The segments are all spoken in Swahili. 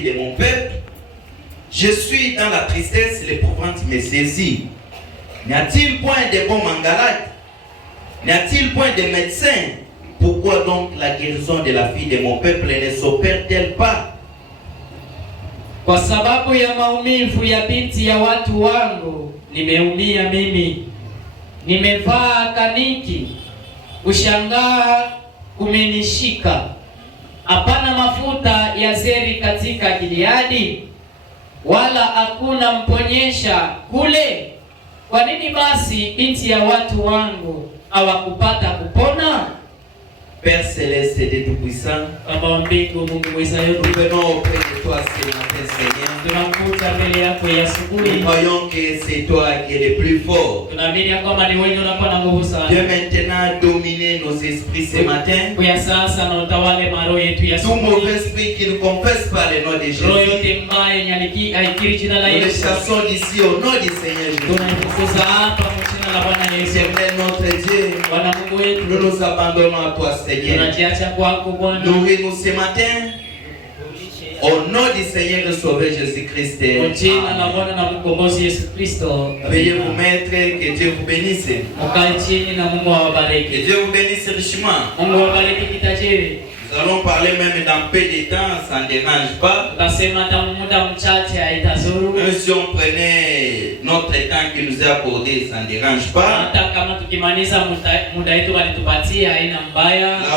fille de mon peuple. Je suis dans la tristesse, l'épouvante me saisit. N'y a-t-il point de bons mangalades? N'y a-t-il point de médecins? Pourquoi donc la guérison de la fille de mon peuple ne s'opère-t-elle pas? Kwa sababu ya maumivu ya binti ya watu wangu nimeumia mimi. Nimevaa kaniki, ushangaa umenishika. Hapana mafuta ya zeri katika Gileadi, wala hakuna mponyesha kule. Kwa nini basi binti ya watu wangu hawakupata kupona? Père Céleste et Tout-Puissant, nous venons auprès de toi ce matin, Seigneur. Nous croyons que c'est toi qui es le plus fort. Viens maintenant dominer nos esprits ce matin. Tout mauvais esprit qui ne confesse pas le nom de Jésus, nous les chassons d'ici au nom du Seigneur Jésus. Éternel notre Dieu, nous nous abandonnons à toi, Seigneur. Nourris-nous ce matin au nom du Seigneur et Sauveur Jésus-Christ. Veuillez vous mettre, que Dieu vous bénisse. Que Dieu vous bénisse richement. Nous allons parler même dans peu de temps, ça ne dérange pas. Même si on prenait notre temps qui nous est accordé, ça ne dérange pas. Là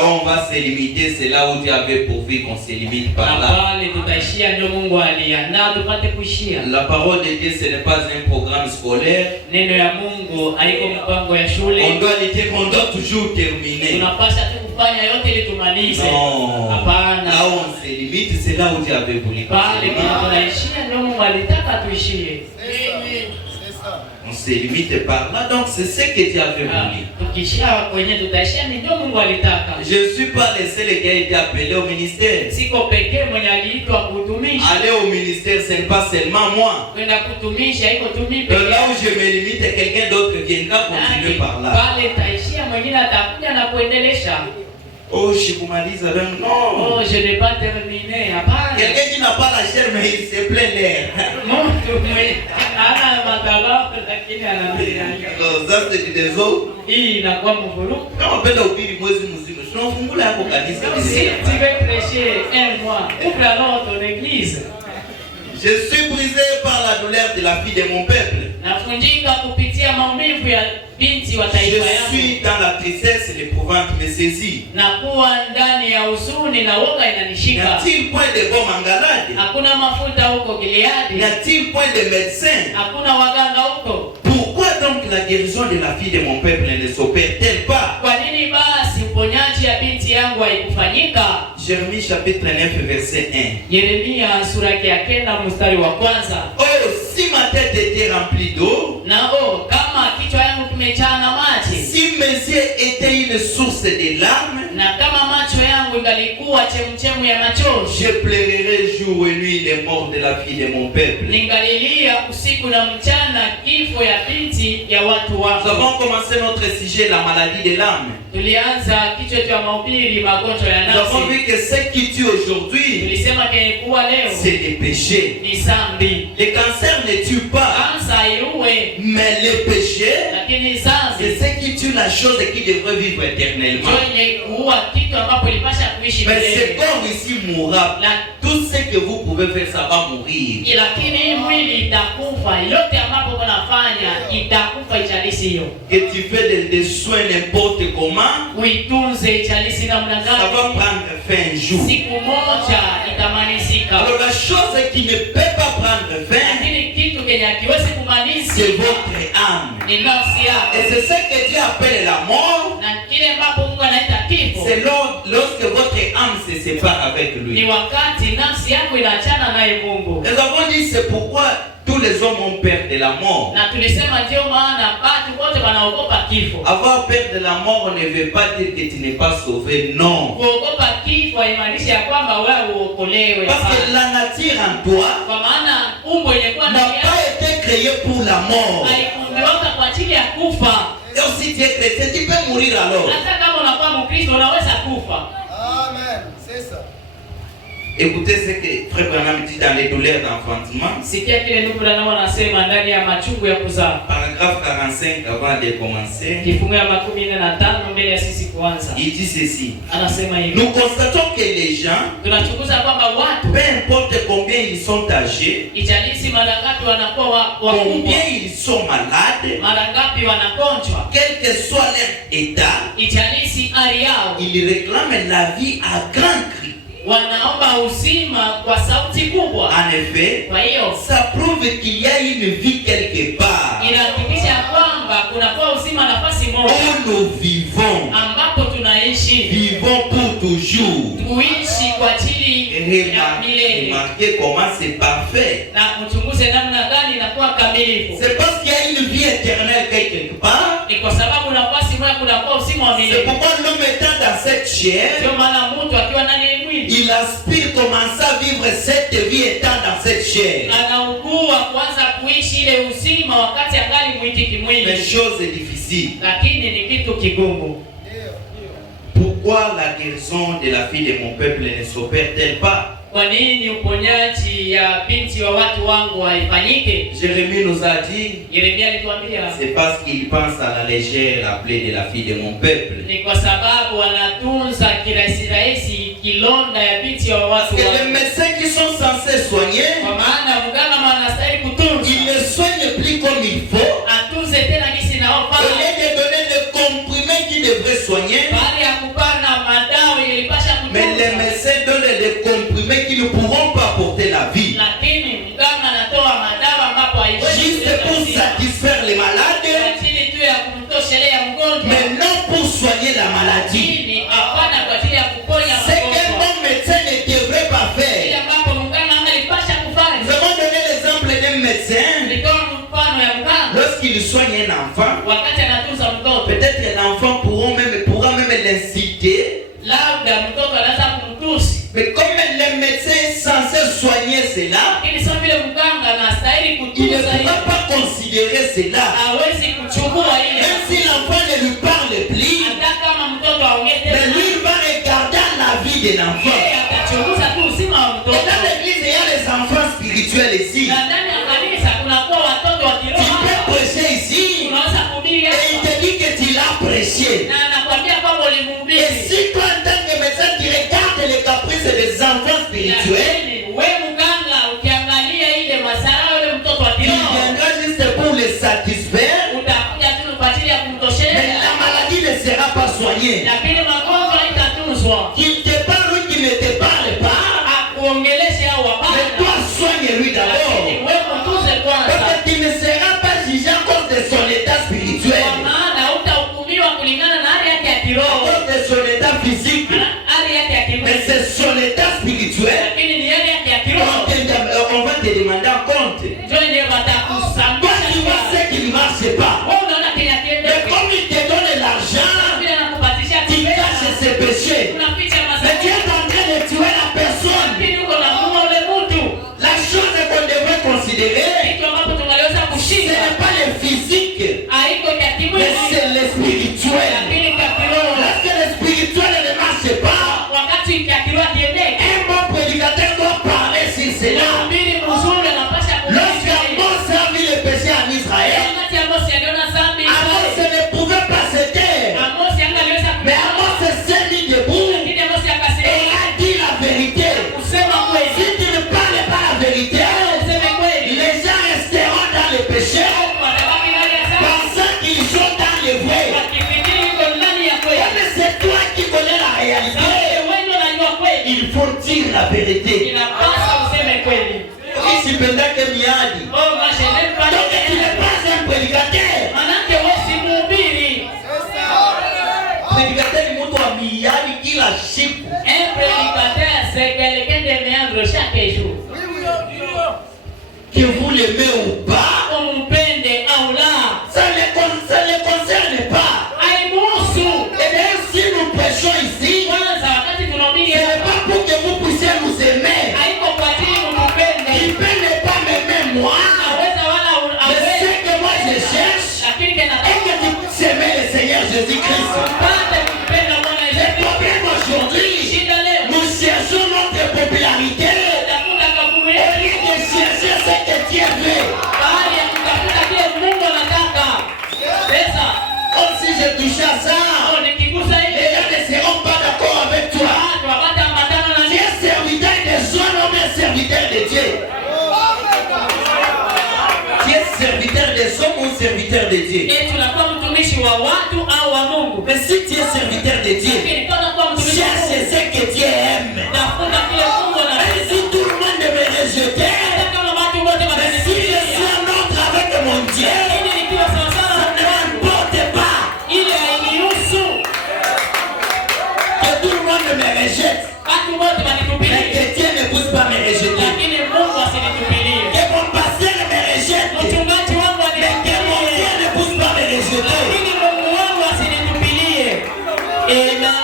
où on va se limiter, c'est là où Dieu avait pourvu qu'on se limite par là. La parole de Dieu, ce n'est pas un programme scolaire. On doit lutter, on doit toujours terminer. Non, là où on se limite, c'est là où Dieu avait voulu. On se limite par là, donc c'est ce que Dieu avait voulu. Je ne suis pas le seul qui a été appelé au ministère. Aller au ministère, ce n'est pas seulement moi. Là où je me limite, quelqu'un d'autre viendra continuer par là. Oh, je kumaliza non. Oh, je n'ai pas terminé. Quelqu'un qui n'a pas la chair, mais il se plaît l'air. Ça c'est des autres. On peut l'ouvrir mwezi mzima. Tunafungula hapo kanisa. Si tu veux prêcher un mois, ouvre alors ton église. Je suis brisé par la douleur de la fille de mon peuple. Je suis dans la tristesse, l'épouvante me saisit. N'y a-t-il point de bons mangalades? N'y a-t-il point de médecins? Pourquoi donc la guérison de la fille de mon peuple ne s'opère-t-elle pas? Jérémie chapitre 9 verset 1. Oh, si ma tête était remplie d'eau, si mes yeux étaient une source de larmes, je pleurerai jour et nuit les morts de la fille de mon peuple. Nous avons commencé notre sujet, la maladie de l'âme. Nous avons vu que ce qui tue aujourd'hui, c'est les péchés. Le cancer ne tue pas, mais les péchés, c'est ce qui tue la chose qui devrait vivre éternellement. Mais ce corps ici mourra. Tout ce que vous pouvez faire, ça va mourir. Que tu fais des soins n'importe comment, ça va prendre fin un jour. Alors la chose qui ne peut pas prendre fin, c'est votre âme. Et c'est ce que Dieu appelle la mort. C'est lorsque votre âme se sépare avec lui. Nous avons dit c'est pourquoi tous les hommes ont peur de la mort. Avoir peur de la mort ne veut pas dire que tu n'es pas sauvé, non. Parce que la nature en toi n'a pas été créée pour la mort. Et aussi tu es chrétien, tu peux mourir alors. Amen, c'est ça. Écoutez ce que Frère Branham dit dans les douleurs d'enfantement. Sikia kile ndugu Branham anasema ndani ya machungu ya kuzaa. Paragraphe 45 avant de commencer. Kifungu ya 45 mbele ya sisi kuanza. Il dit ceci. Anasema hivi. Nous constatons que les gens, tunachunguza kwamba watu, peu importe combien ils sont âgés, ijalisi mara ngapi wanakuwa wakubwa, combien ils sont malades, mara ngapi wanagonjwa, quel que soit leur état, ijalisi hali yao, ils réclament la vie à grand cri. Wanaomba uzima kwa sauti kubwa. En effet, kwa hiyo ça prouve qu'il y a une vie quelque part. Inahakikisha kwamba kuna kwa uzima nafasi moja. Où nous vivons. Ambapo tunaishi. Vivons pour toujours. Tuishi kwa ajili ya milele. Remarquez comment c'est parfait. Na mchunguze namna gani inakuwa kamilifu. C'est parce qu'il y a une vie éternelle quelque part. Ni kwa sababu nafasi moja kuna kwa uzima wa milele. C'est pourquoi l'homme étant dans cette chair, sio maana mtu akiwa ndani ya mwili, il aspire commencer à vivre cette vie étant dans cette chair. Anaugua kuanza kuishi ile uzima wakati angali mwili kimwili. Mais chose difficile. Lakini ni kitu kigumu. Pourquoi la guérison de la fille de mon peuple ne s'opère-t-elle pas? Kwa nini uponyaji ya binti wa watu wangu haifanyike? Jérémie nous a dit, Yeremia alituambia, c'est parce qu'il pense à la légère la plaie de la fille de mon peuple. Ni kwa sababu wanatunza kirahisi rahisi kilonda ya binti wa watu wangu. Parce que les médecins qui sont censés soigner, kwa maana mganga anastahili kutunza, ils ne soignent plus comme il faut. Atunze tena kisi naofa. Au lieu de donner le comprimé qui devrait soigner, bali ya kupana madawa ilipasha kutunza. Mais les médecins donnent des comprimés qui ne pourront pas porter la vie. Lakini mganga anatoa madawa ambapo haiwezi. Juste pour satisfaire les malades, ajili tu ya kumtoshelea mgonjwa, mais non pour soigner la maladie. Ni hapana kwa ajili ya kuponya magonjwa. C'est qu'un bon médecin ne devrait pas faire. Ile ambapo mganga angalipasha kufanya. Nous avons donné l'exemple d'un médecin. Nilitoa mfano ya mganga. Lorsqu'il soigne un enfant, wakati anatunza mtoto, peut-être l'enfant pourra même l'inciter. Labda mtoto anaweza kumtusi. Mais comme le médecin est censé soigner cela, lakini sio vile mganga anastahili kutunza. Il ne pourra pas considérer cela. Hawezi kuchukua ile. Même si l'enfant ne lui parle plus, hata kama mtoto aongee tena, mais lui il va regarder la vie de l'enfant. yeye atachunguza tu uzima wa mtoto. Et dans l'église, il y a les enfants spirituels ici. Na ndani ya kanisa kuna kwa watoto wa kiroho. Tu peux prêcher ici. Unaweza kuhubiri hapa. Et il te dit que tu l'as prêché. Na anakuambia kwamba ulimhubiri. Et si toi en tant que médecin tu regardes les caprices des enfants spirituels, wewe mganga ukiangalia ile masara yule mtoto wa il kiroho, viendra juste pour les satisfaire. utakuja tu kwa ajili ya kumtosheleza. Mais la maladie ne sera pas soignée. Lakini magonjwa haitatunzwa. Qu'il te parle ou qu'il ne te parle pas, akuongeleshe au hapana. mais toi soigne-lui d'abord. Wewe mtunze kwanza. Parce que tu ne seras pas jugé à cause de son état spirituel. Kwa maana hutahukumiwa kulingana na hali yake ya À kiroho. cause de son état physique. Hali yake ya Mais kimwili. c'est son état spirituel. Lakini ni hali yake ya kiroho. On va te demander en compte. Ndio ile Toi watakusambisha. tu vois ce qui ne marche pas. Wewe unaona kile kiende. Mais comme il te donne l'argent, Vile anakupatisha tu caches ses péchés. unaficha Mais tu masaa. es en train de tuer la personne. Lakini uko na mume ule mtu. La chose qu'on devrait considérer, Kitu ambacho tungaliweza ce kushinda. n'est pas le physique, Haiko ya mais kimwili. c'est le spirituel. Lakini ya kiroho. Lorsque le spirituel ne marche pas, Wakati ya kiroho kiendeke. un bon prédicateur doit parler sur cela. Mbili mzuri anapasha Lorsque Amos a vu le péché en Israël, wakati Amos aliona dhambi Amos ne pouvait pas se taire. Amos angaliweza Mais Amos s'est mis debout lakini Amos et akasema a dit la vérité. kusema kweli. Si tu ne parles pas la vérité, Useme kweli. les gens resteront dans le péché, Watabaki ndani ya dhambi. pensant qu'ils sont dans le vrai. Wakifikiri yuko ndani ya kweli. Mais c'est toi qui connais la réalité. Wewe ndio unajua kweli. Il faut dire la vérité. Inapaswa useme kweli. Si pendant que miadi. Oh, mashene Donc tu n'es pas un prédicateur. manake wewe si mhubiri. Prédicateur ni mtu wa miadi kila siku. Un prédicateur c'est quelqu'un de méandre chaque jour. Que vous l'aimez ou pas, Umpende au la. ça ne concerne pas. Aimuhusu. Et bien si nous prêchons ici, Kwanza wakati ce tunahubiri n'est pas pour que vous puissiez nous aimer. haiko kwa ajili mtupende. Il peut ne pas m'aimer moi, Haweza wala mais hawezi. ce que moi je cherche, Lakini kana est que tu puisses aimer le Seigneur Jésus-Christ. pate kumpenda Bwana Le Yesu. problème aujourd'hui, Shida leo nous cherchons notre popularité. Dieu. tunakuwa mtumishi wa watu au wa Mungu. Mais si tu es serviteur de Dieu, Lakini kama unakuwa mtumishi wa Mungu, cherche ce que Dieu aime. tafuta kile Mungu Même anapenda. si tout le monde me rejetait, Hata kama watu wote mais si je wananichukia, suis en ordre avec mon Dieu, ili nikiwa sawa ça sawa ne m'importe pas ile hainihusu. que tout le monde me rejette. Watu wote Mais wanitupilie, que Dieu ne puisse pas me rejeter. lakini Mungu asinitupilie. Que mon pasteur me rejette. Mchungaji wangu Mais que mon asinitupilie, Dieu ne puisse pas me rejeter. lakini Mungu wangu asinitupilie. Amen.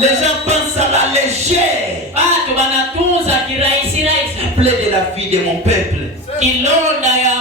Les gens pensent à la légère. Watu wanatunza kirahisi rahisi Appelé de la fille de mon peuple. kilonda ya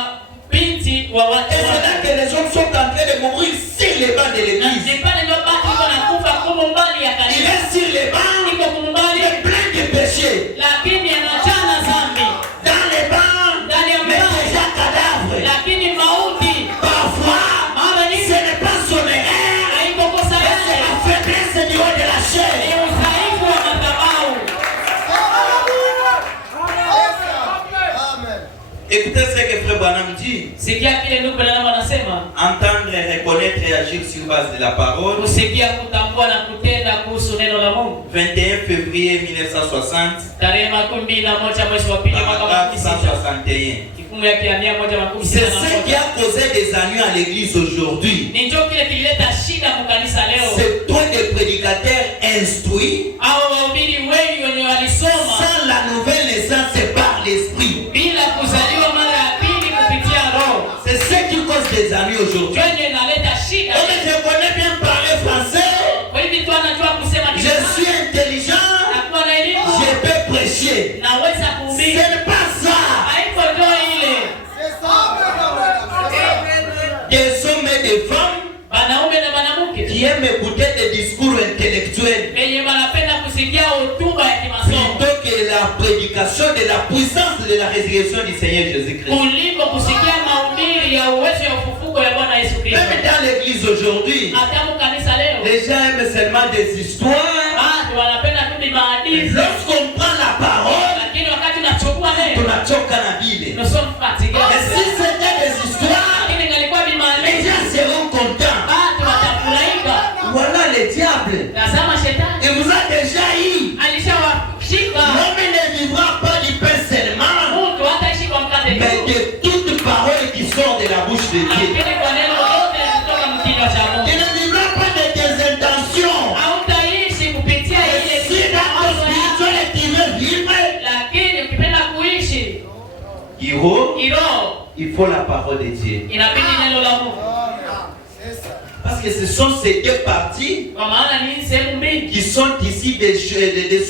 binti wa watu Et c'est wangu. là que les hommes sont en train de mourir sur les bancs de Na l'église. ni pale ndio basi iko nakufa kumumbali ya Il kanisa. est sur les bancs, Iko kumumbali il est plein de péchés. lakini anachana dhambi. Dans les bancs, Ndani ya mais mbao déjà cadavre. lakini mauti Parfois, mara ce nyingi n'est pas son erreur, haiko kosa mais c'est yake, la faiblesse du haut de la ni chair. udhaifu wa madhabahu. Écoutez ce que Frère Branham dit. Sikia kile ndugu Branham anasema, Entendre, reconnaître et agir sur base de la parole. kusikia, kutambua na kutenda kuhusu neno la Mungu. 21 février 1960, Tarehe 21 mwezi wa pili mwaka wa paragraphe 16, 161. kifungu yake ya C'est ce qui 161. a causé des ennuis à l'église aujourd'hui. Ni njoo kile kilileta shida mkanisa leo. C'est toi des prédicateurs instruits Hao wahubiri wengi wenye walisoma sans la nouvelle naissance par l'esprit. bila kuzaliwa mara ya pili kupitia Roho. C'est ce qui cause des ennuis aujourd'hui. Ndio inaleta shida. Ok, je connais bien parler français, Kwa hivyo tu anajua kusema je Kifaransa, suis intelligent, nakuwa na elimu, je peux prêcher. naweza Ce kuhubiri. n'est pas ça. Haiko ndio ile. Des hommes et des femmes Wanaume na mwanamke qui aiment écouter des discours intellectuels wenye wanapenda kusikia hotuba ya kimasomo plutôt que la prédication de la puissance de la résurrection du Seigneur Jésus-Christ. kuliko kusikia mahubiri ya uwezo ya ufufuko ya Bwana Yesu Kristo. Même dans l'église aujourd'hui, Hata mkanisa leo les gens aiment seulement des histoires. watu wanapenda tu ni maadili, Lorsqu'on prend la parole, lakini wakati unachukua neno tunachoka na Bible. nous sommes fatigués. Et si c'était des histoires, Lakini ingalikuwa ni les maadili, gens seront contents. watu watafurahika. Voilà le diable. Tazama shetani Il vous a déjà eu. alishawashika. L'homme ne vivra pas du pain seulement, Mtu hataishi kwa mkate mais tu, de toute parole qui sort de la bouche de Dieu. lakini kwa neno lote kutoka mkinywa cha Il Mungu. ne vivra pas de tes intentions. Hautaishi kupitia ile Si dans ton mawazo yako, spirituel tu veux vivre, lakini ukipenda kuishi kiroho il faut la parole de Dieu. inabidi neno la Mungu, Parce que ce sont ces deux parties kwa maana ni sehemu mbili qui sont ici des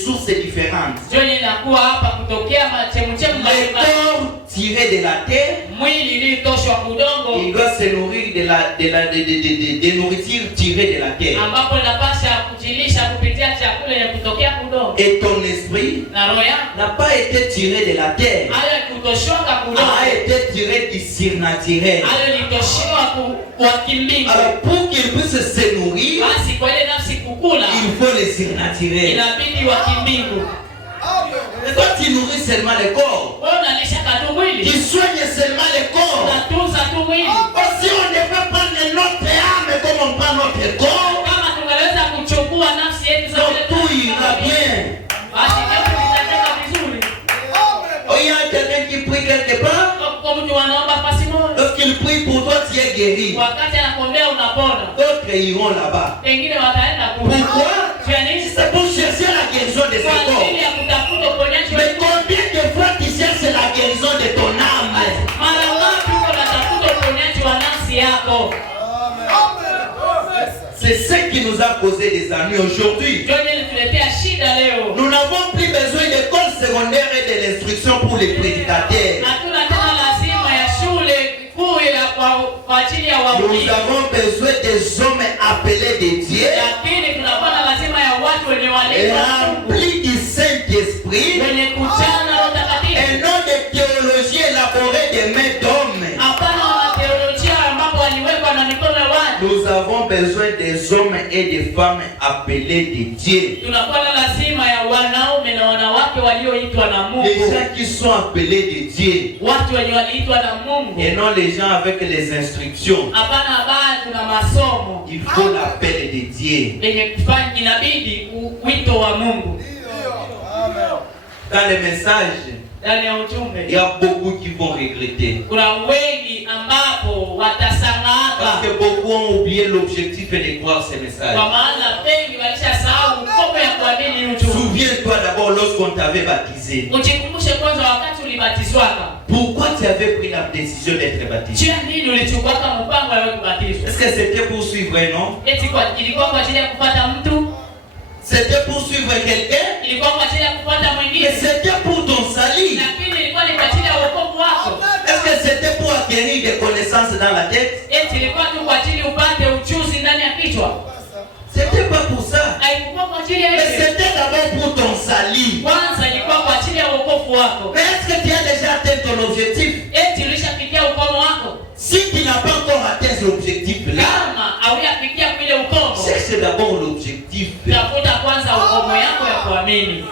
sources différentes. ndio inakuwa hapa kutokea machemuchemu Le mbalimbali. corps tiré de la terre, Mwili iliyotoshwa kudongo, il doit se nourrir de nourriture tirée de la terre. ambapo inapasha kujilisha kupitia chakula ya kutokea kudongo, Et ton esprit na roho yako n'a pas été tiré de la terre, hayo kutoshoka a kudongo, été tiré du surnaturel. hayo litoshiwa kwa kimbingu. Alors pour qu'il puisse se nourrir, Basi kwa ile nafsi kukula il faut le surnaturel. inabidi wa kimbingu. Et toi tu nourris seulement le corps, Wewe unalisha tu mwili, tu soignes seulement le corps. unatunza tu mwili. Si on devait prendre notre âme comme on prend notre corps, Kama tungeweza kuchukua nafsi yetu donc tout ira bien. basi vyote vitatenda vizuri. Oh, il y a quelqu'un qui prie quelque part, Kwa mtu wanaomba pasi moja, lorsqu'il prie pour toi, tu es guéri. wakati anakuombea unapona, D'autres iront là-bas. wengine wataenda kule. Pourquoi? Yaani C'est pour chercher la guérison de ce kwa corps. ajili ya kutafuta uponyaji wa Mais combien de fois tu cherches la guérison de ton âme? mara ngapi uko unatafuta uponyaji wa nafsi yako? C'est ce qui nous a causé des ennuis aujourd'hui. Ndio ile tuletea shida leo. Nous n'avons plus besoin d'école secondaire et de l'instruction pour les prédicateurs. Hatuna tena lazima ya shule kuu ya kwa ajili ya Nous wahubiri. avons besoin des hommes appelés de Dieu, Lakini tunakuwa na lazima ya watu wenye walimu remplis du Saint-Esprit, wenye kuchana Roho et Mtakatifu. non de théologie élaborée des mains d'hommes. Hapana wanateolojia ambapo waliwekwa na mikono ya watu. Nous avons besoin des hommes et des femmes appelés de Dieu. Tunakuwa na lazima ya wanaume na wanawake walioitwa na Les Mungu, gens qui sont appelés de Dieu. watu wenye waliitwa na Mungu, Et non les gens avec les instructions. hapana bado na masomo. Il faut l'appel de Dieu. Lenye kufanya inabidi wito wa Mungu. Dans les messages, Ndani ya il y ujumbe a beaucoup qui vont regretter. kuna wengi ambapo Parce watasangaaka, que beaucoup ont oublié l'objectif de croire ces messages. kwa maana wengi walishasahau ukomo ya kuamini ujumbe. Souviens-toi d'abord lorsqu'on t'avait baptisé. Ujikumbushe kwanza wakati ulibatizwaka. Pourquoi tu avais pris la décision d'être baptisé? Njia nini ulichukuaka mpango wa kubatizwa? Est-ce que c'était pour suivre un homme? Eti ilikuwa kwa ajili ya kupata mtu? C'était pour suivre quelqu'un? Ilikuwa kwa ajili ya kupata Mais mwingine? c'était pour ton salut. Lakini ilikuwa ni kwa ajili ya wokovu wako. Est-ce que c'était pour acquérir des connaissances dans la tête? Eti ilikuwa tu kwa ajili upate ujuzi ndani ya kichwa? C'était pas pour ça. Haikuwa kwa ajili ya Mais hiyo. c'était d'abord pour ton salut. Kwanza ilikuwa kwa ajili ya wokovu wako. Mais est-ce que tu as déjà atteint ton objectif? Eti ulishafikia ukomo wako? Si tu n'as pas encore atteint l'objectif là, Kama hauyafikia kule ukomo, cherche d'abord l'objectif. tafuta kwanza ukomo yako ya kuamini.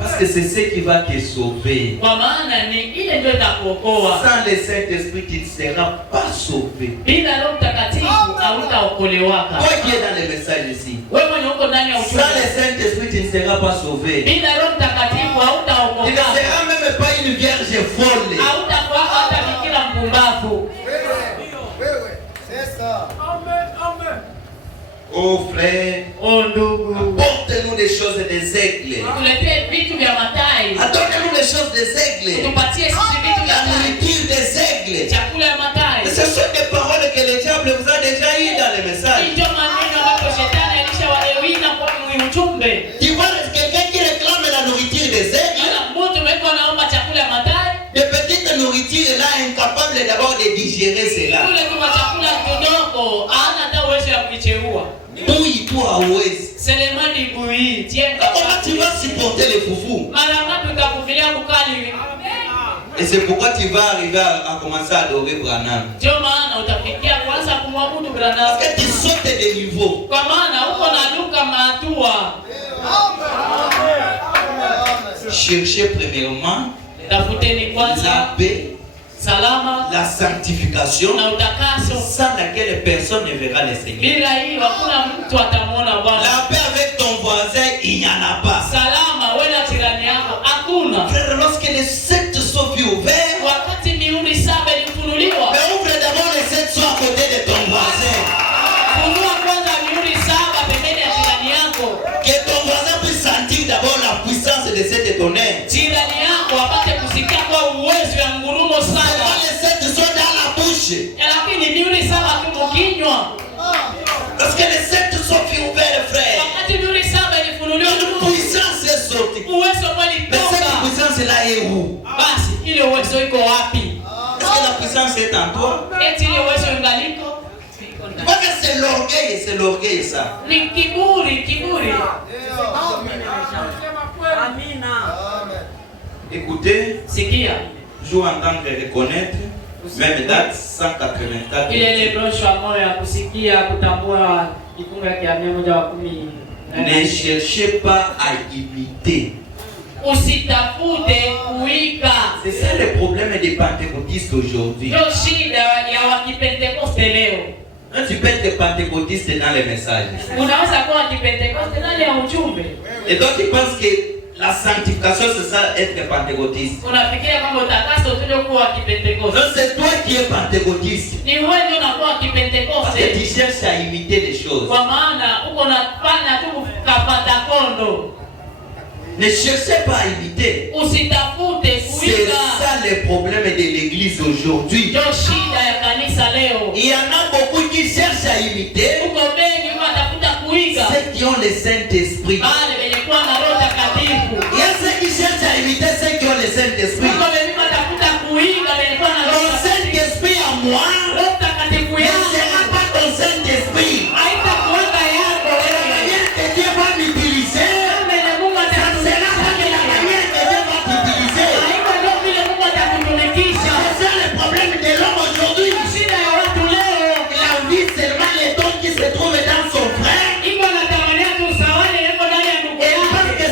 Parce que c'est ce qui va te sauver. Kwa maana ni ile ndio itakuokoa. Sans le Saint-Esprit, tu ne seras pas sauvé. Bila Roho Mtakatifu hautaokolewaka. Toi qui es dans les messages ici, Wewe mwenye uko ndani ya sans ujumbe, le Saint-Esprit, tu ne seras pas sauvé. bila Roho Mtakatifu Tu ne hautaokoka. seras même pas une vierge folle. Hautakuwa hata bikira mpumbavu. C'est ça. Oh frère, Oh ndugu, apporte-nous des choses des aigles. tuletee vitu vya matai. Apporte-nous des choses des aigles. Tupatie sisi vitu vya La matai. nourriture des aigles. Chakula ya matai. Ce sont des paroles que le diable vous a déjà eues dans les messages. Hicho maneno ambapo shetani alishawaewina kwa ujumbe. Tu vois quelqu'un qui réclame la nourriture des aigles, Ila mtu mweko anaomba chakula ya matai. de petites nourritures là, incapable d'abord de digérer cela. Kule kwa chakula kidogo, hana hata uwezo ya kuicheua. Bouille-toi à ouest. Selemani bui, tienga. Comment tu vas supporter les foufous? Mara ngapi utakufilia kukali? Et c'est pourquoi tu vas arriver à commencer à adorer Branham. Ndio maana utafikia kwanza kumwabudu Branham. Parce que tu sautes des niveaux. Kwa maana uko na duka mahatua. Cherchez premièrement Tafuteni kwanza la paix, salama la sanctification, na utakaso. sans laquelle personne ne verra le Seigneur. Bila hiyo hakuna mtu atamuona Bwana. La paix avec ton voisin, il n'y en a pas. Salama wewe na jirani yako hakuna. Frère, lorsque les sept sont ouverts, Wakati mihuri saba ilifunuliwa, mais ouvre d'abord les sept sont à côté de ton voisin. funua kwanza mihuri saba pembeni ya jirani yako. Que ton voisin puisse sentir d'abord la puissance de cet tonnerre. Jirani yako apate kusikia kwa uwezo ya ngurumo saba. Quand les sept sont dans la bouche, Lakini mihuri saba tu mkinywa. parce que les sept sont ouverts, frère, Wakati mihuri saba ilifunuliwa, une puissance est sortie. uwezo Mais ulitoka. cette puissance-là est où? Basi ile uwezo iko wapi? Est-ce que la puissance est en toi? Eti ile uwezo ingaliko? Parce que c'est l'orgueil ça. Ni kiburi, kiburi. Écoutez, Sikia. je vais entendre et reconnaître, même date 184. Ile ile brosho ya moyo ya kusikia kutambua kifungu ya 110. Ne cherchez pas à imiter. Usitafute kuiga. C'est ça le problème des pentecôtistes aujourd'hui. Ndio shida ya wakipentekoste leo. Tu peux être pentecôtiste dans les messages. Unaweza kuwa wakipentekoste ndani ya ujumbe. Et donc tu penses que la sanctification c'est ça être pentecôtiste. Unafikiria kwamba utakaso tu kuwa wakipentekoste. Donc c'est toi qui es pentecôtiste. Ni wewe ndio unakuwa Parce que wakipentekoste. tu cherches à imiter des choses. Kwa maana uko unafanya tu kapata kondo. Ne cherchez pas à imiter. Usitafute C'est kuiga. ça le problème de l'église aujourd'hui. Ndio shida ya kanisa leo. Il y en a beaucoup qui cherchent à imiter Uko mengi watafuta kuiga. ceux qui ont le Saint-Esprit. Wale wenye kuwa na Roho Takatifu. Il y a ceux qui cherchent à imiter ceux qui ont le Saint-Esprit. Uko wengi watafuta kuiga wenye kuwa na Roho Ton Takatifu. Saint-Esprit à moi Roho Takatifu ne yako sera pas ton Saint-Esprit. haitakuweka yako Et la wewe. manière que Dieu va m'utiliser, Kama ile Mungu ça ne sera pas de la manière que Dieu va t'utiliser. haiko ndio vile Mungu atakutumikisha. C'est ça le problème de l'homme aujourd'hui. Shida ya watu leo Il a envie seulement les dons qui se trouvent dans son frère. iko na tamania tu sawani iko ndani ya ndugu Et parce yake. que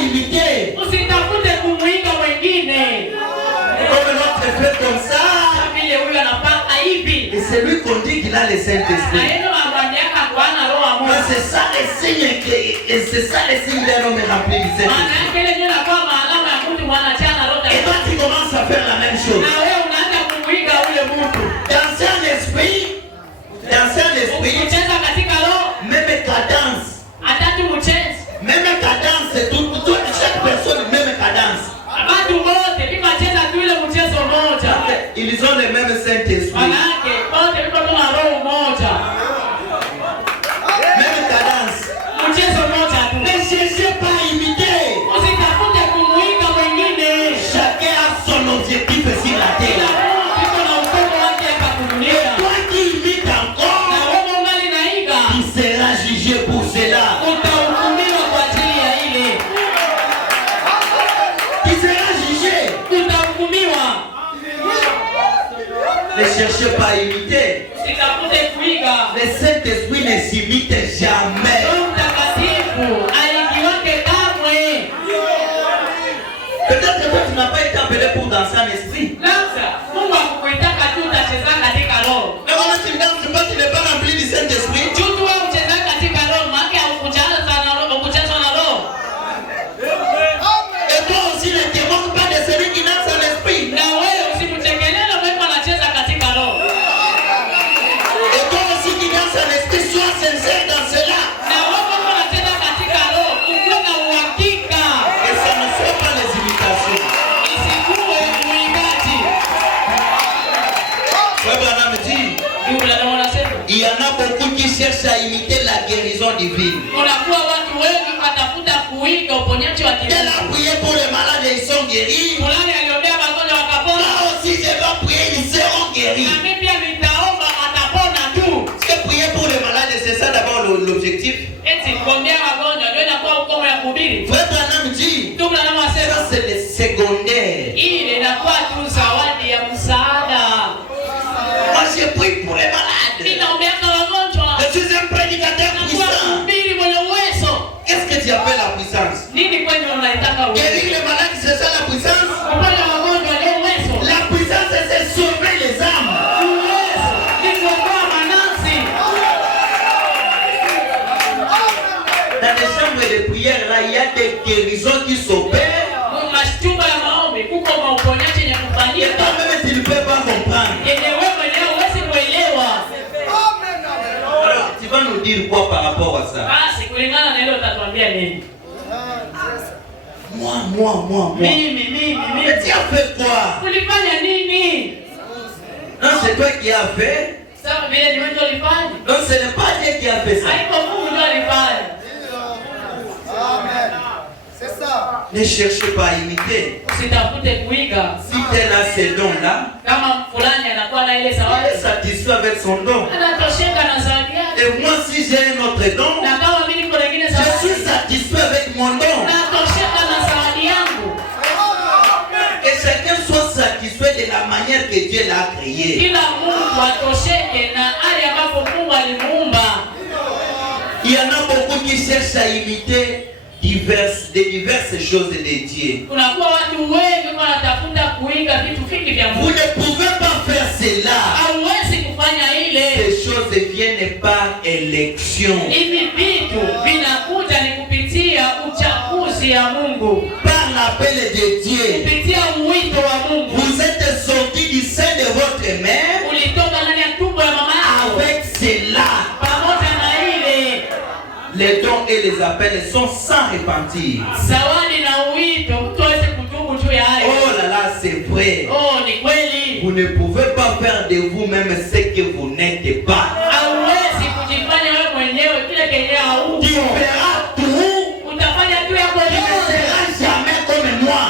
imiter. Usitafute kumwiga wengine. Comme l'autre fait comme ça. Vile huyo anapaka hivi. Et c'est lui qu'on dit qu'il a le Saint-Esprit. Mais c'est ça le signe d'un homme rempli du Saint-Esprit. Et toi tu commences à faire la même chose. Dans Saint-Esprit, même cadence, chaque personne, même cadence. Ils ont le même Saint-Esprit. Même cadence. Ne cherchez pas à imiter. Chacun a son objectif sur la terre. Et toi qui imites encore, tu seras jugé pour cela. Tu seras jugé. Ne cherchez pas à imiter. Le Saint-Esprit ne s'imite jamais. Peut-être que toi tu n'as pas été appelé pour danser en esprit. Mais quand tu danses pas, tu n'es pas rempli du Saint-Esprit. Et toi aussi ne te moques pas de celui qui danse en esprit. Et toi aussi qui danse en esprit, sois sincère dans cela. Et ça ne fait pas les imitations. Frère Branham dit, il y en a beaucoup qui cherchent à imiter la guérison divine. Elle a prié pour les malades et ils sont guéris. Là aussi je vais prier, ils seront guéris. Est-ce que prier pour les malades, c'est ça d'abord l'objectif? Frère Branham dit, ça c'est le secondaire. Moi j'ai prié pour les malades. Je suis un prédicateur puissant. Qu'est-ce que tu appelles la puissance? Guérir les malades, c'est ça la puissance? La puissance, c'est sauver les âmes. Dans les chambres de prière, là, il y a des guérisons qui s'opèrent. Et toi-même, tu ne peux pas comprendre. Alors, tu vas nous dire quoi par rapport à ça? Moi. Mais tu as fait quoi? Non, c'est toi qui as fait. Non, ce n'est pas Dieu qui a fait ça. C'est ça. Ne cherchez pas à imiter. Si tu as ces dons-là, il est satisfait avec son don. Et moi, si j'ai un autre don, je suis satisfait avec mon don. Que chacun soit satisfait de la manière que Dieu l'a créé. Il y en a beaucoup qui cherchent à imiter diverses choses de Dieu. Vous ne pouvez pas faire cela. Ces choses viennent par élection. Par l'appel de Dieu. Vous êtes sortis du sein de votre mère avec cela. Les dons et les appels sont sans repentir. Oh là là, c'est vrai. Vous ne pouvez pas faire de vous-même ce que vous n'êtes pas. Tu feras tout. Tu ne seras jamais comme moi.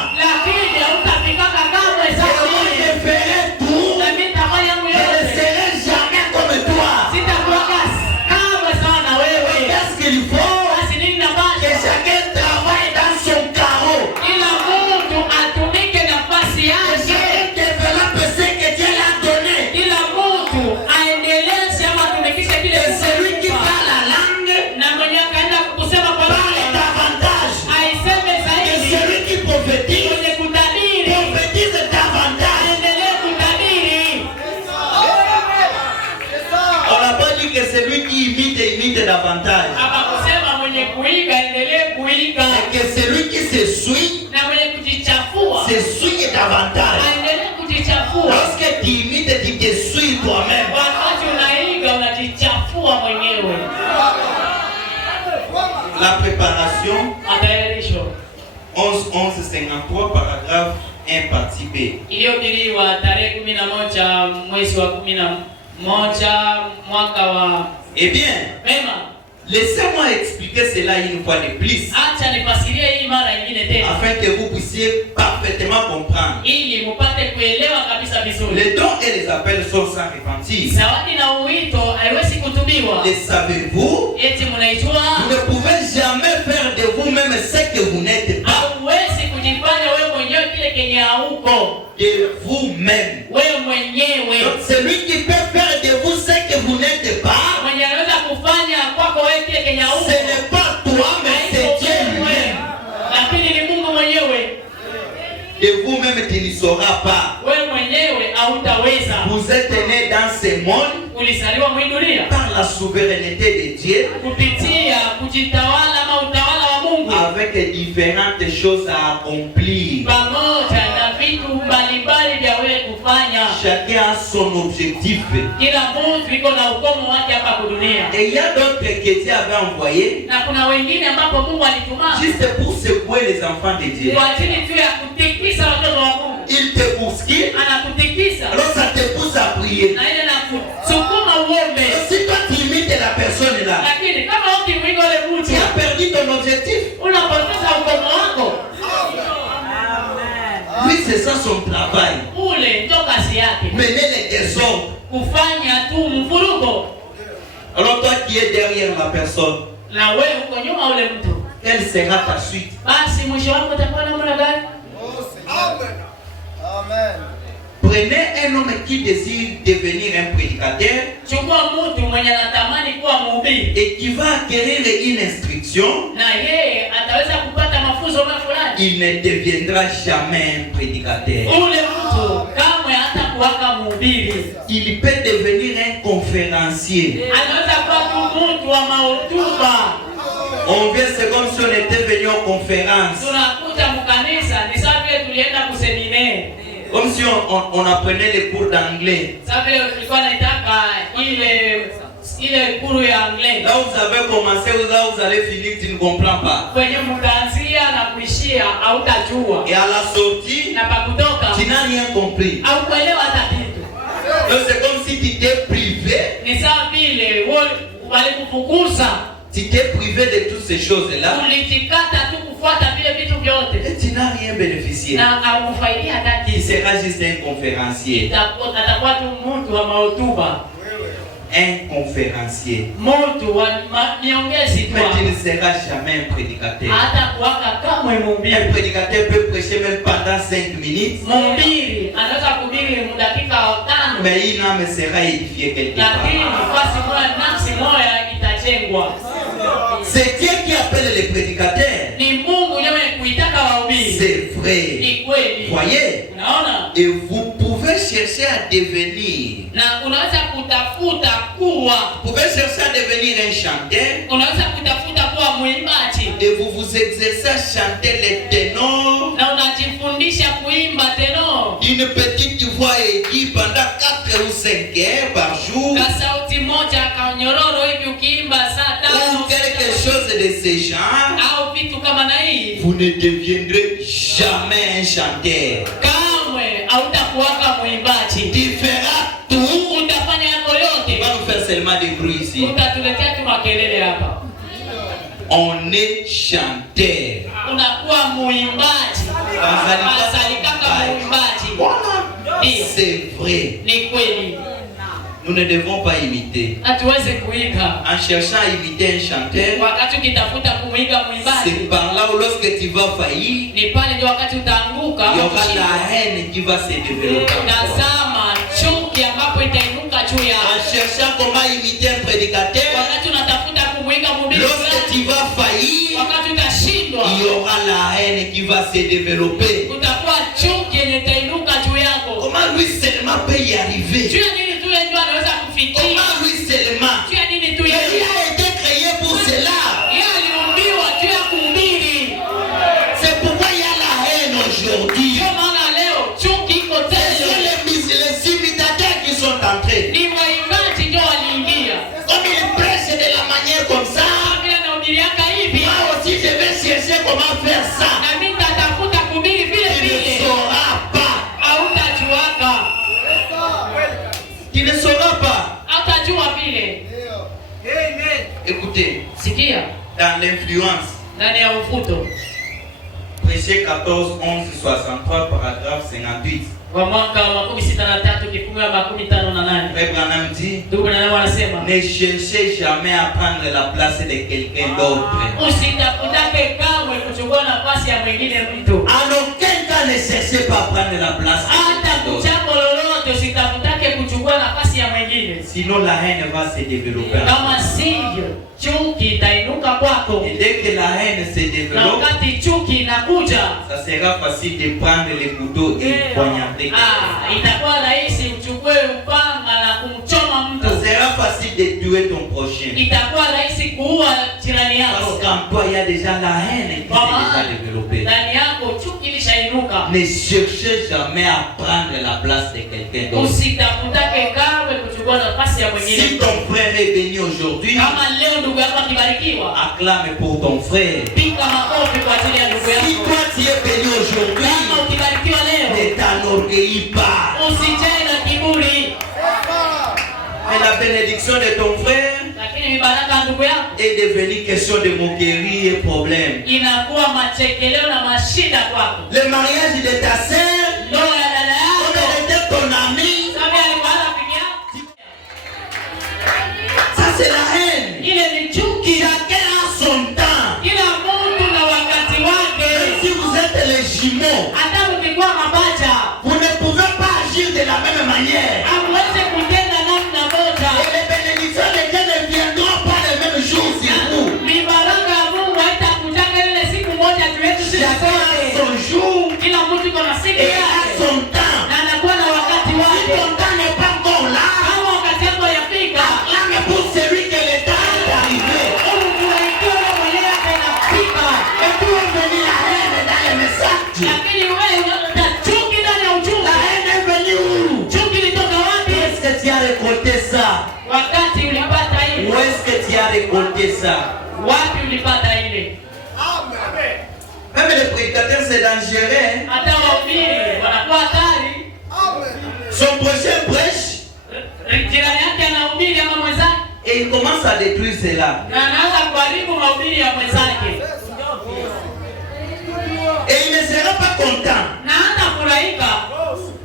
Je ferai tout. Je ne serai jamais comme toi. Qu'est-ce qu'il faut? Que chacun travaille dans son carreau. Que chacun développe ce que Dieu l'a donné. prophétise, mwenye kutabiri prophétise davantage. aendelee kutabiri. On n'a pas dit que celui qui imite davantage. Hapa kusema mwenye kuiga endelee kuiga, Et que celui qui se suit, na mwenye kujichafua se suit davantage. aendelee kujichafua. Lorsque tu imites, tu te suis toi-même. Wakati unaiga unajichafua mwenyewe. La préparation, Matayarisho 11-11-53, paragraphe 1, partie B. iliyotiliwa tarehe 11 mwezi wa 11 mwaka wa Eh bien, mema. laissez-moi expliquer cela une fois de plus, Acha nifasirie hii mara nyingine tena, afin que vous puissiez parfaitement comprendre. ili mupate kuelewa kabisa vizuri. Les dons et les appels sont sans repentir. Zawadi na uwito haiwezi kutubiwa. Les savez-vous? Eti mnaijua? Vous ne pouvez jamais faire de vous-même ce que vous n'êtes pas. Hauwezi kujifanya wewe mwenyewe kile kenye hauko. De vous-même. Wewe mwenyewe. Donc celui qui peut faire de vous ce que vous n'êtes pas, Mwenye anaweza kufanya kwako wewe kile kenye hauko. ce n'est pas toi, mais c'est Dieu lui-même. Lakini ni Mungu mwenyewe. De vous-même, tu ne sauras pas. Wewe mwenyewe hautaweza. Vous êtes né dans ce monde Ulizaliwa mwi dunia par la souveraineté de Dieu, kupitia kujitawala ama utawala wa Mungu, avec différentes choses à accomplir. pamoja na vitu mbalimbali vya wewe kufanya. Chacun a son objectif. Kila mtu iko na ukomo wake hapa dunia. Et il y a d'autres que Dieu avait envoyés Na kuna wengine ambapo Mungu alituma juste pour secouer les enfants de Dieu. kwa ajili tu ya kutikisa watoto wa Mungu. Il te bouscule, Anakutikisa alors ça te pousse à prier. na ile na kusukuma uombe. Et si toi tu imites la personne là, Lakini kama ukimwiga ule mtu, tu as perdu ton objectif. unapoteza ukomo wako. Lui, c'est ça son travail. Ule ndio kazi yake, Mener les désordres. kufanya tu mvurugo. Alors toi qui es derrière la personne, Na wewe uko nyuma ule mtu, quelle sera ta suite? basi mwisho wako utakuwa namna gani? Amen. Prenez un homme qui désire devenir un prédicateur Chukua mtu mwenye anatamani kuwa mhubiri et qui va acquérir une instruction, na yeye ataweza kupata mafunzo fulani. il ne deviendra jamais un prédicateur. Ule mtu kamwe hata kuwaka mhubiri, Il peut devenir un conférencier. anaweza kuwa tu mtu wa mahotuba. On vient, c'est comme si on était venu en conférence. Tunakuta mkanisa ni sawa vile tulienda kuseminari, Comme si on apprenait les cours d'anglais. sawa vile tulikuwa naitaka ile kuru ya anglais. Là où vous avez commencé, là où vous allez finir, tu ne comprends pas. Kwenye mkaanzia na kuishia hautajua, Et à la sortie, na pakutoka tu n'as rien compris. haukuelewa hata kitu. Donc c'est comme si tu t'es privé. Ni sawa vile walikufukuza, Tu t'es privé de toutes ces choses-là. ulijikata tu kufuata vile vitu vyote Et tu n'as rien bénéficié. na haukufaidia hata Il kitu. sera juste un conférencier. Atakuwa tu mtu wa mahotuba, Un conférencier. mtu wa miongezi tu, Mais tu ne seras jamais un prédicateur. hata kuwaka kamwe Un mhubiri. prédicateur peut prêcher même pendant 5 minutes. Mhubiri anaweza kuhubiri dakika 5, Mais une âme sera édifiée quelque lakini part. nafasi moja, nafsi moja itajengwa. C'est Dieu qui appelle les prédicateurs. Ni Mungu yeye kuitaka wahubiri. C'est vrai. Ni kweli. Voyez? Unaona? Et vous pouvez chercher à devenir. Na unaweza kutafuta kuwa, Vous pouvez chercher à devenir un chanteur. unaweza kutafuta kuwa mwimbaji Et vous vous exercez à chanter les ténors na unajifundisha kuimba tenor d'une petite voix aiguë pendant 4 ou 5 heures par jour. kwa sauti moja kanyororo hivi, ukiimba saa Ou 5 quelque chose de ce genre. au vitu kama na hii, Vous ne deviendrez jamais un chanteur. kamwe hautakuwaka mwimbaji. Tu feras tout. Utafanya yako On yote, va nous faire seulement des bruits ici. utatuletea tu makelele hapa. On est chanteur. Unakuwa mwimbaji, asalikaka mwimbaji. Voilà. C'est vrai. Ni kweli, Nous ne devons pas imiter. hatuwezi kuiga. En cherchant à imiter un chanteur, Wakati ukitafuta kumwiga mwimbaji, c'est par là où lorsque tu vas faillir, ni pale ndio wakati utaanguka. il y aura la haine qui va se développer. Tazama chuki ambapo itainuka juu ya. En cherchant comment imiter un prédicateur, Wakati unatafuta kumwiga mhubiri lorsque fulani, tu vas faillir, wakati utashindwa, il y aura la haine qui va se développer. Kutakuwa chuki yenye itainuka juu yako. Comment lui seulement peut y arriver? Juu ya nini tu yeye anaweza kufikia? Comment lui seulement? Juu ya nini tu Il yeye? a été créé pour cela. Yeye aliumbiwa juu ya kuhubiri. C'est pourquoi il y a la haine aujourd'hui. Ndio maana leo chuki iko Ce sont tele. les imitateurs qui sont entrés. Ni waimbaji ndio waliingia. Comme ils prêchent de la manière comme ça, Kama anahubiriaka hivi, moi aussi je vais chercher comment faire ça. na mimi nitatafuta kuhubiri vile Tu ne vile. sauras pas. Hautajuaka. Tu ne sauras pas. Hautajua vile. Écoutez, Sikia, dans l'influence, ndani ya mvuto Prêcher 14, 11, 63, paragraphe 58. kwa mwaka wa 63 kifungu ya 58. Frère Branham dit, Ndugu Branham anasema, ne cherchez jamais à prendre la place de quelqu'un d'autre. usitafutake kamwe kuchukua nafasi ya mwingine mtu. En aucun cas ne cherchez pas à prendre la place de Hata quelqu'un d'autre. kuchako lolote usitafutake kuchukua nafasi ya mwingine. Sinon la haine va se développer. Kama sivyo, chuki itainuka kwako. Et dès que la haine se Na développe, wakati chuki inakuja, ça sera facile de prendre les couteaux et poignarder. itakuwa rahisi uchukue upanga na kumchoma mtu. Ça sera facile de tuer ton prochain. Itakuwa rahisi kuua jirani Parce yako. qu'en toi, il y a déjà la haine qui s'est déjà développée. Ndani yako chuki ilishainuka. Ne cherchez jamais à prendre la place de quelqu'un d'autre. Usitafutake kamwe kuchukua nafasi ya mwingine. Si ton frère est béni aujourd'hui, Kama leo ndugu yako akibarikiwa, acclame pour ton frère. piga makofi kwa ajili ya ndugu Si yako. toi tu es béni aujourd'hui, Kama ukibarikiwa leo, ne t'enorgueillis pas. usijae na kiburi. Mais la bénédiction de ton frère Lakini mibaraka ya ndugu yako est devenue question de moquerie et problème. inakuwa machekeleo na mashida kwako. Le mariage de ta sœur, Ndoa ya dada comme yako, elle était ton ami, kama alikuwa rafiki yako, ça c'est la haine. ile ni chuki. Chacun a son temps. Kila mtu na wakati wake. Même si vous êtes les jumeaux, Hata mkikuwa mapacha, vous ne pouvez pas agir de la même manière. hamwezi kutenda namna moja. Et les bénédictions de Dieu ne viendront pas le même jour sur vous. Mibaraka ya Mungu haitakutana ile siku moja juu yetu sisi Chacun a sote. son jour Kila mtu iko na siku et a yake son temps. na anakuwa na wakati Si wake. ton temps n'est pas encore là, Kama wakati wako yafika, acclame pour celui que le temps est arrivé. umfurahikie wewe mwenyewe inafika. Et tu es venu la haine dans les messages. Lakini wewe unaleta chuki ndani ya La ujumbe. haine est venue où? Chuki ilitoka wapi? Est-ce que tu as récolté ça? Wakati ulipata Où ile. est-ce que tu as récolté ça? Wapi ulipata ile? Même les prédicateurs, c'est dangereux. Hein? Hata wahubiri wanakuwa hatari. Son prochain prêche Jirani yake anahubiri ama mwenzake, et il commence à détruire cela. na anaanza kuharibu mahubiri ya mwenzake, Et il ne sera pas content. na hata furahika,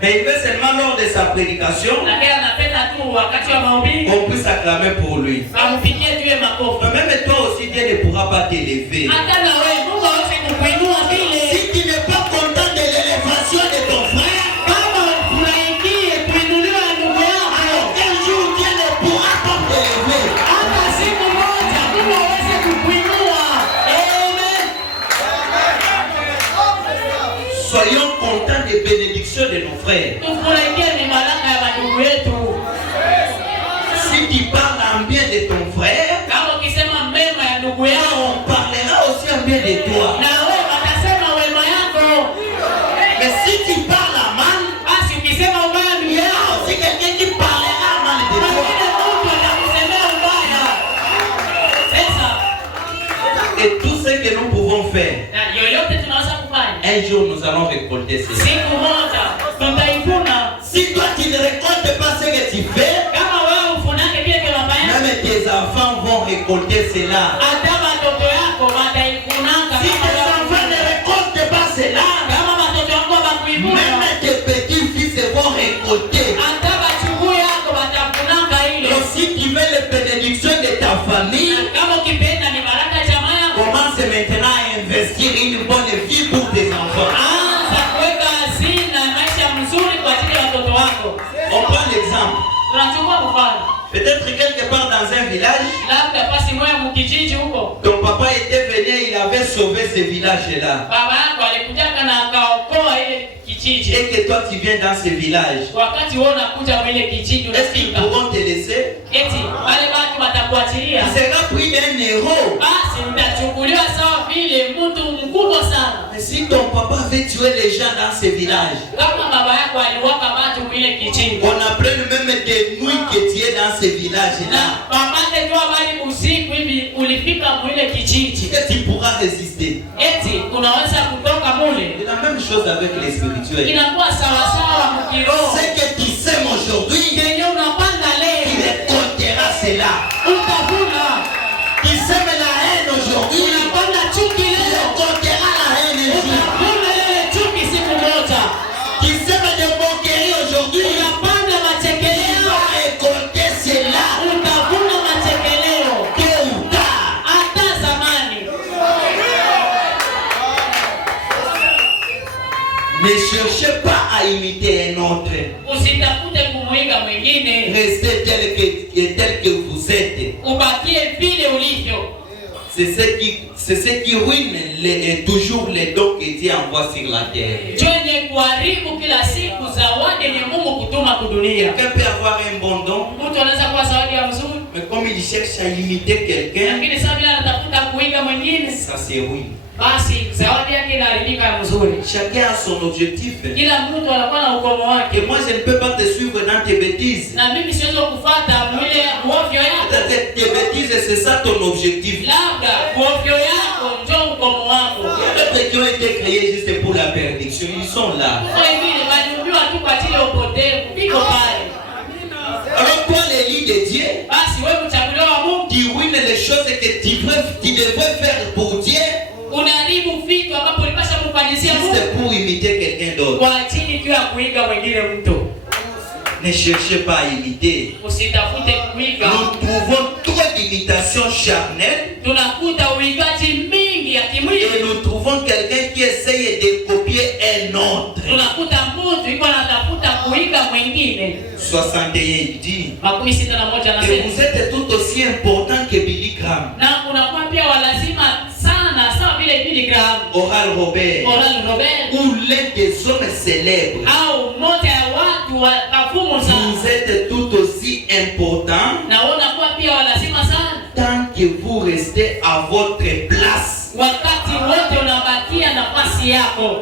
Mais il veut seulement lors de sa prédication lakini anapenda tu wakati wa mahubiri qu'on puisse acclamer pour lui. ampigie tuwe makofi. Mais même toi aussi, Dieu ne pourra pas t'élever. Hata na wewe Mungu hawezi kukuinua vile. Si tu n'es pas content de l'élévation de ton frère, Kama ufurahikie kuinuliwa na ndugu à yako, aucun jour Dieu ne pourra pas t'élever. hata siku moja Mungu hawezi kukuinua. Amen. Soyons contents des bénédictions de nos frères. Tufurahikie mibaraka ya ndugu yetu. Si tu parles en bien de ton frère, Kama ukisema mema ya ndugu yako, on parlera aussi en bien de toi. na wewe watasema wema yako. Mais si tu parles en mal, Basi ukisema ubaya il ndugu y aura yako, aussi quelqu'un qui parlera mal de toi. mwingine mtu atakusemea ubaya. Sasa Et tout ce que nous pouvons faire, na yoyote tunaweza kufanya, un jour nous allons récolter cela. siku moja tutaivuna. Si toi tu ne récoltes pas ce que tu fais, Kama wewe ufunake vile vinafanya, même tes enfants vont récolter cela. hata watoto yako wataifunaka. Si tes enfants ne récoltent pas cela, Kama watoto wako wakuivuna, même tes petits-fils vont récolter. hata wachukuu yako watafunaka ile. Donc si tu veux les bénédictions de ta famille, Na kama ukipenda ni baraka ya jamaa yako, commence maintenant à investir une bonne vie pour tes enfants. anza kuweka hazina ya maisha mzuri kwa ajili ya watoto wako. On prend l'exemple. Tunachukua mfano, Peut-être quelque part dans un village, labda pasi moja mkijiji huko, ton papa était venu, il avait sauvé ce village-là. baba yako alikuja kijiji. et que toi tu viens dans ce village, Wakati wewe unakuja kwa ile kijiji est-ce qu'ils unafika. pourront te laisser? Eti wale watu watakuachilia. Tu seras pris d'un héros. Basi mtachukuliwa sawa vile mtu mkubwa sana. Mais si ton papa avait tué les gens dans ce village, Kama baba yako aliwaka watu kwa ile kijiji. on apprend même des nuits que tu es dans ce village-là, Mamake tu habari usiku hivi ulifika kwa ile kijiji. est-ce que tu pourras résister? Eti unaweza kutoka mule. C'est la même chose avec les spirituels. Inakuwa sawa sawa mkiroho. Ce que tu sèmes aujourd'hui, Yenye unapanda tu leo récolteras cela. utavuna. Tu sèmes la haine aujourd'hui, Unapanda chuki tu leo récolteras la haine un jour. utavuna ile chuki siku moja. Tu sèmes des moqueries aujourd'hui, Unapanda tu machekeleo vas récolter cela utavuna machekeleo tôt ou tard. hata zamani. Ne cherchez pas à imiter un autre. Usitafute kumwiga mwingine, Restez tel que vous êtes. ubakie vile ulivyo. C'est ce qui ruine toujours les dons que Dieu envoie sur la terre. Chenye kuharibu kila siku zawadi yenye Mungu kutuma kudunia. Quelqu'un peut avoir un bon don, Mtu anaweza kuwa zawadi ya mzuri, mais comme il cherche à imiter quelqu'un, lakini sasa bila anatafuta kuiga mwingine, ça se ruine. basi zawadi yake inaharibika ya mzuri. Chacun a son objectif. Kila mtu anakuwa na ukomo wake. Et moi, je ne peux pas te suivre dans tes bêtises. Na mimi siwezi kufuata mwile uovyo yako. Peut-être tes bêtises, c'est ça ton objectif. Labda uovyo yako ndio ukomo wako. Peut-être qui ont été créés juste pour la perdition, ils sont là. Kwa hivyo baliumbiwa tu kwa ajili ya upotevu. Biko pale. Alors toi, l'élu de Dieu, Basi wewe mchaguliwa wa Mungu, tu ruines les choses que tu devrais faire pour Dieu, unaharibu vitu ambapo ulipaswa kumfanyisia Mungu juste pour imiter quelqu'un d'autre. kwa ajili tu ya kuiga mwingine mtu. Ne cherchez pas à imiter. Usitafute kuiga. Nous trouvons trop d'imitations charnelles Tunakuta uigaji mingi ya kimwili. et nous trouvons quelqu'un qui essaye de copier un autre. Tunakuta mtu yuko anatafuta kuiga mwingine. 61 dit Makumi sita na moja que anasema. vous êtes tout aussi important que Billy Graham, Na unakuwa pia walazima sana sawa vile Billy Graham, Oral Robert Oral Robert ou l'un des hommes célèbres. au mmoja ya watu wa kafumu Vous sana. êtes tout aussi important Na unakuwa pia walazima sana tant que vous restez à votre place. wakati wote unabakia nafasi yako.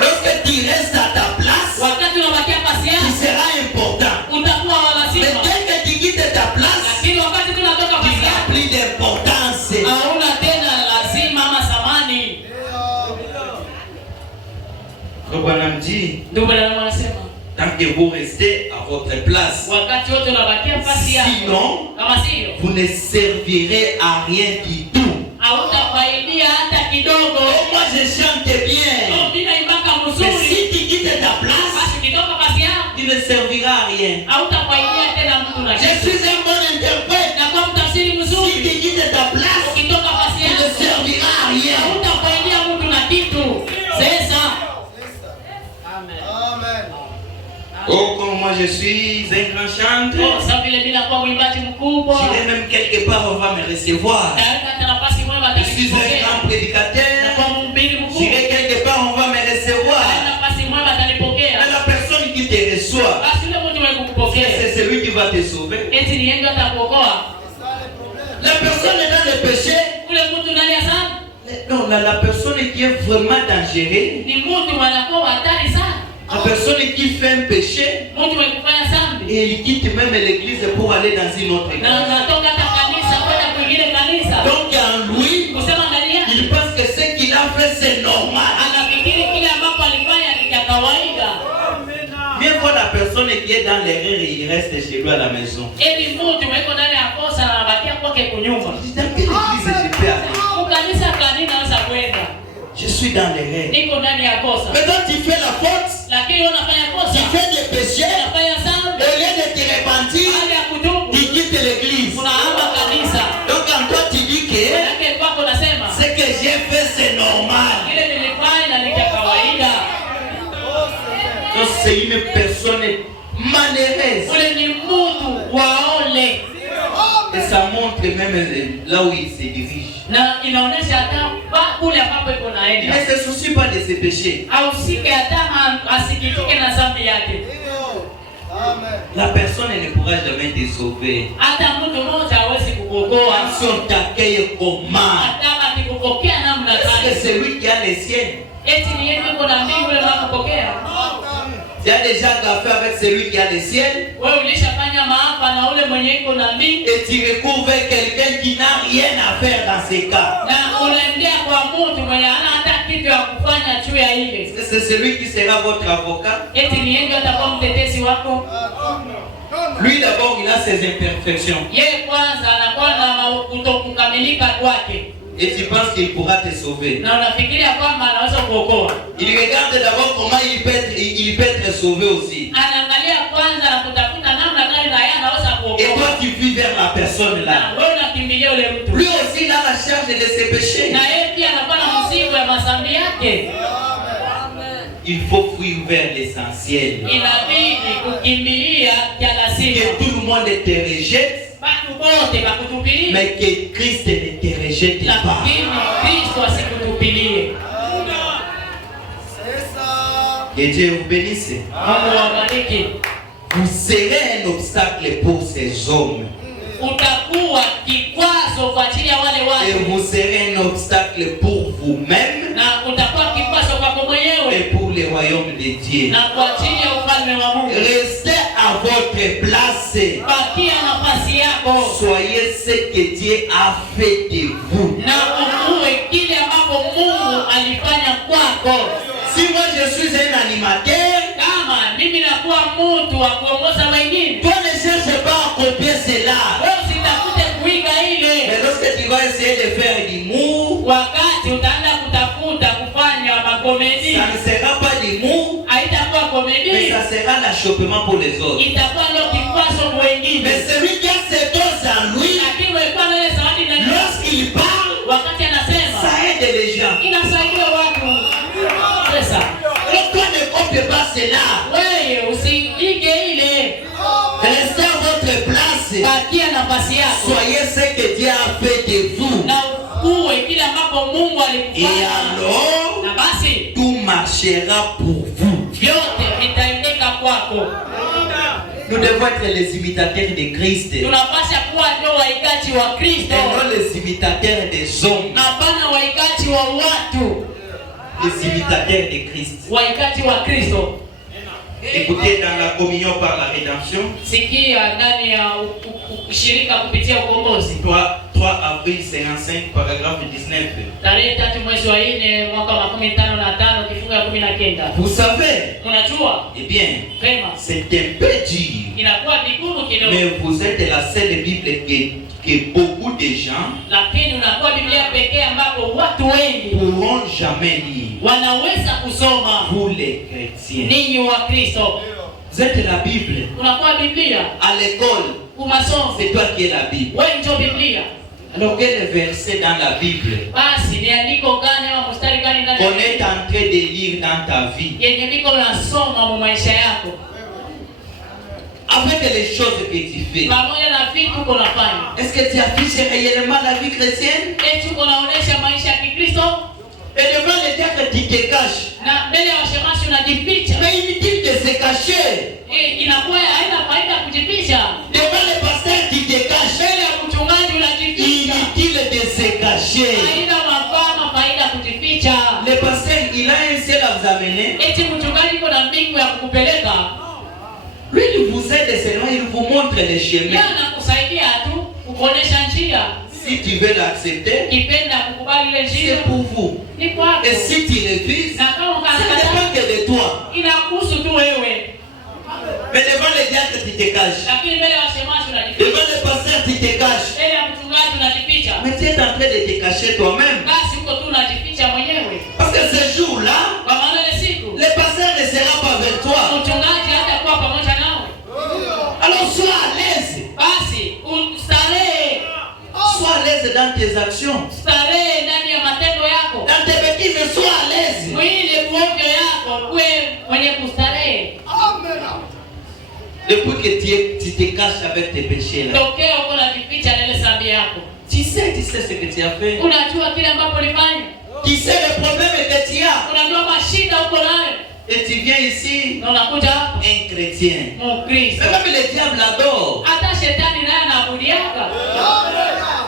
Lorsque tu restes à ta place, Wakati unabakia nafasi tu yako seras important. utakuwa Mais walazima. dès que tu quittes ta place, Lakini wakati tunatoka tu nafasi n'as yako plus d'importance. hauna tena lazima ama thamani. Donc on a dit, Ndio bwana anasema tant que vous restez à votre place, wakati wote unabakia nafasi yako. sinon Kama sio vous ne servirez à rien du tout. hautafaidia hata kidogo. Oh, moi je chante bien. Mimi naimbaka Mais mzuri. si tu quittes ta place, Basi ukitoka nafasi yako tu ne serviras à rien. hautafaidia tena mtu na Je kitu. suis un bon interprète. Na kwa mtafsiri Si mzuri tu quittes ta place, ukitoka nafasi tu ne yako serviras à rien. hautafaidia mtu na kitu. Sasa Oh, comme moi je suis un grand chanteur. sasa vile bila kwa mwimbaji mkubwa J'irai même quelque part, on va me recevoir. na hata nafasi mwema Je suis un atanipokea. grand prédicateur. Na kwa mhubiri mkubwa J'irai quelque part, on va me na recevoir. nafasi mwema atanipokea. Mais la personne qui te reçoit, Basi yule mtu mwenye kukupokea c'est celui qui va te sauver. eti ni yeye atakuokoa. La personne est dans le péché. Ule mtu ndani ya sana Non, la personne qui est vraiment dangereuse, ni mtu mwanakuwa hatari sana. la personne qui fait un péché, Mtu mwenye kufanya dhambi et il quitte même l'église pour aller dans une autre na église. unatoka hata kanisa kwenda kwingine kanisa. Donc en lui, Kusema ndani yake il pense que ce qu'il a fait c'est normal. anafikiri kile ambapo alifanya ni cha kawaida. Viens voir la personne qui est dans l'erreur et il reste chez lui à la maison. Eli mtu mweko ndani ya kosa na anabakia kwake kunyumba. Dans quelle église je peux aller? Kanisa kanini naweza kwenda? Je suis dans l'erreur. Niko ndani ya kosa. Maintenant tu fais la faute, Lakini wewe unafanya tu kosa. fais des péchés, Unafanya dhambi. au lieu de te repentir, Hali ya kutubu. tu quittes l'église. Unahama kanisa. Donc en toi tu dis que Yake kwako nasema ce que j'ai fait c'est normal. kile nilifanya ni cha kawaida. Donc c'est une personne malheureuse. Ule ni mtu waole. Et ça montre même là où il se dirige. Na inaonesha hata kule ambapo iko Il naenda. ne se soucie pas de ses péchés. Ausike hata asikitike na dhambi yake. La personne ne pourra jamais te sauver. Hata mtu mmoja hawezi kukuokoa. Si on t'accueille comment? Hata akikupokea namna gani? C'est lui qui a les siennes. Eti ni yeye yuko na mbingu na kupokea. Tu as déjà fait avec celui qui a les ciels. Wewe ulishafanya maafa na ule mwenye yuko na mbingu. Et tu recouvres quelqu'un qui n'a rien à faire dans ces cas. Na unaendea kwa mtu mwenye hana hata kitu ya kufanya juu ya ile. C'est celui qui sera votre avocat. Eti ni yeye atakuwa mtetezi wako. Lui d'abord il a ses imperfections. Yeye kwanza anakuwa na kutokukamilika kwake. Et tu penses qu'il pourra te sauver. Na unafikiria kwamba anaweza kuokoa. Il regarde d'abord comment il peut être sauvé aussi. Anaangalia kwanza na kutafuta namna gani na yeye anaweza kuokoa. Et toi tu vis vers la personne là. Na wewe unakimbilia ule mtu. Lui aussi il a la charge de ses péchés. Na yeye pia anakuwa na mzigo ya madhambi yake. Il faut fuir vers l'essentiel. Inabidi kukimbilia kia lazima. Que tout le monde te rejette. Watu wote wakutupilie. Mais que Christ ne te rejette pas. Lakini Kristo asikutupilie. Que Dieu vous bénisse. Mungu awabariki. Vous serez un obstacle pour ces hommes. Utakuwa kikwazo kwa ajili ya wale Et watu. vous serez un obstacle pour vous-même. Na utakuwa kikwazo kwako mwenyewe. Et pour le royaume de Dieu. Na kwa ajili ya ufalme wa Mungu. Restez à votre place. Bakia nafasi yako. Soyez ce que Dieu a fait de vous. Na ukue kile ambapo Mungu alifanya kwako. Si moi je suis un animateur, Kama mimi nakuwa mtu wa kuongoza wengine. toi ne cherche pas à copier cela. Wewe usitafute kuiga ile. Mais lorsque tu vas essayer de faire l'humour, Wakati utaanza kutafuta kufanya makomedi. ça ne sera pas l'humour, Haitakuwa mais komedi. ça sera l'achoppement pour les autres. Itakuwa ndio kikwazo kwa wengine. Mais celui qui a ses dons en lui, Lakini wewe kwa ile zawadi na lorsqu'il parle, wakati anasema ça aide les gens. inasaidia watu. Sasa Donc toi ne copie pas cela. wewe usiige ile. Restez à votre place. Bakia nafasi yako. Soyez ce que Dieu a fait de vous. Na uwe kile ambapo Mungu Et alikufanya. alors, Na basi tout marchera pour vous. vyote vitaendeka kwako. Nous devons être les imitateurs de Christ. Et Tunapaswa kuwa ndio waigaji wa Kristo. non les imitateurs des hommes. Hapana waigaji wa watu. Les imitateurs de Christ. Waigaji wa Kristo. Écoutez, dans la communion par la rédemption, Sikia ndani ya ushirika kupitia ukombozi. 3 avril 55, paragraphe 19. Tarehe 3 mwezi wa 4 mwaka wa 15 kifungu ya 19. Vous savez, Unajua? eh bien, Kema. c'est un peu dur. Inakuwa vigumu kidogo. Mais vous êtes la seule Bible que beaucoup de gens Lakini unakuwa Biblia pekee ambapo watu wengi pourront jamais lire. wanaweza kusoma. Vous les chrétiens. Ninyi wa Kristo. Vous êtes la Bible. Unakuwa Biblia. À l'école, Umasomo. c'est toi qui es la Bible. Wewe ndio Biblia. Alors quel verset dans la Bible Basi ni andiko gani ama mstari gani ndani qu'on est en train de lire dans ta vie? yenye biko unasoma mu maisha yako? Avec les choses que tu fais, Pamoja na vitu uko unafanya. est-ce que tu affiches réellement la vie chrétienne? Eti uko unaonesha maisha ya Kikristo? Et devant les diacres, tu te caches. Na mbele ya washemashi unajificha. Mais inutile de se cacher. Inakuwa haina faida kujificha. Devant les pasteurs, tu te caches. Mbele ya mchungaji unajificha. Inutile de se cacher. Haina mafaa faida kujificha. Le pasteur, il a un ciel à vous amener. Eti mchungaji uko na mbingu ya kukupeleka. Lui, il vous aide seulement, il vous montre les chemins. Yeye anakusaidia tu kukuonesha njia. Si tu veux l'accepter, Kipenda kukubali ile njia. c'est pour vous. Ni kwako. Et si tu refuses, Na kama ça ne ukakataa, dépend que de toi. inakuhusu tu wewe. Mais devant les diacres, tu te caches. Lakini mbele ya washemashi unajificha. Devant les pasteurs, tu te caches. Mbele ya mchungaji unajificha. Mais tu es en train de te cacher toi-même. Basi uko tu unajificha mwenyewe. Parce que ce jour-là, Kwa maana ile siku le pasteur ne sera pas avec toi. mchungaji hatakuwa pamoja nawe. Alors sois à l'aise. Basi ustarehe. Sois à l'aise dans tes actions. Starehe ndani ya matendo yako. Dans tes bêtises, sois à l'aise. Mwili uovyo yako uwe mwenye kustarehe. Depuis que tu te caches avec tes péchés là. Tokea uko unajificha na ile yako. Tu sais ce que tu as fait. Unajua kile ambapo ulifanya. Tu sais le problème que tu as. Unajua mashida uko nayo. Et tu viens ici, Na unakuja hapa un chrétien. Mkristo. Même le diable adore. Hata shetani naye anaabudiaka.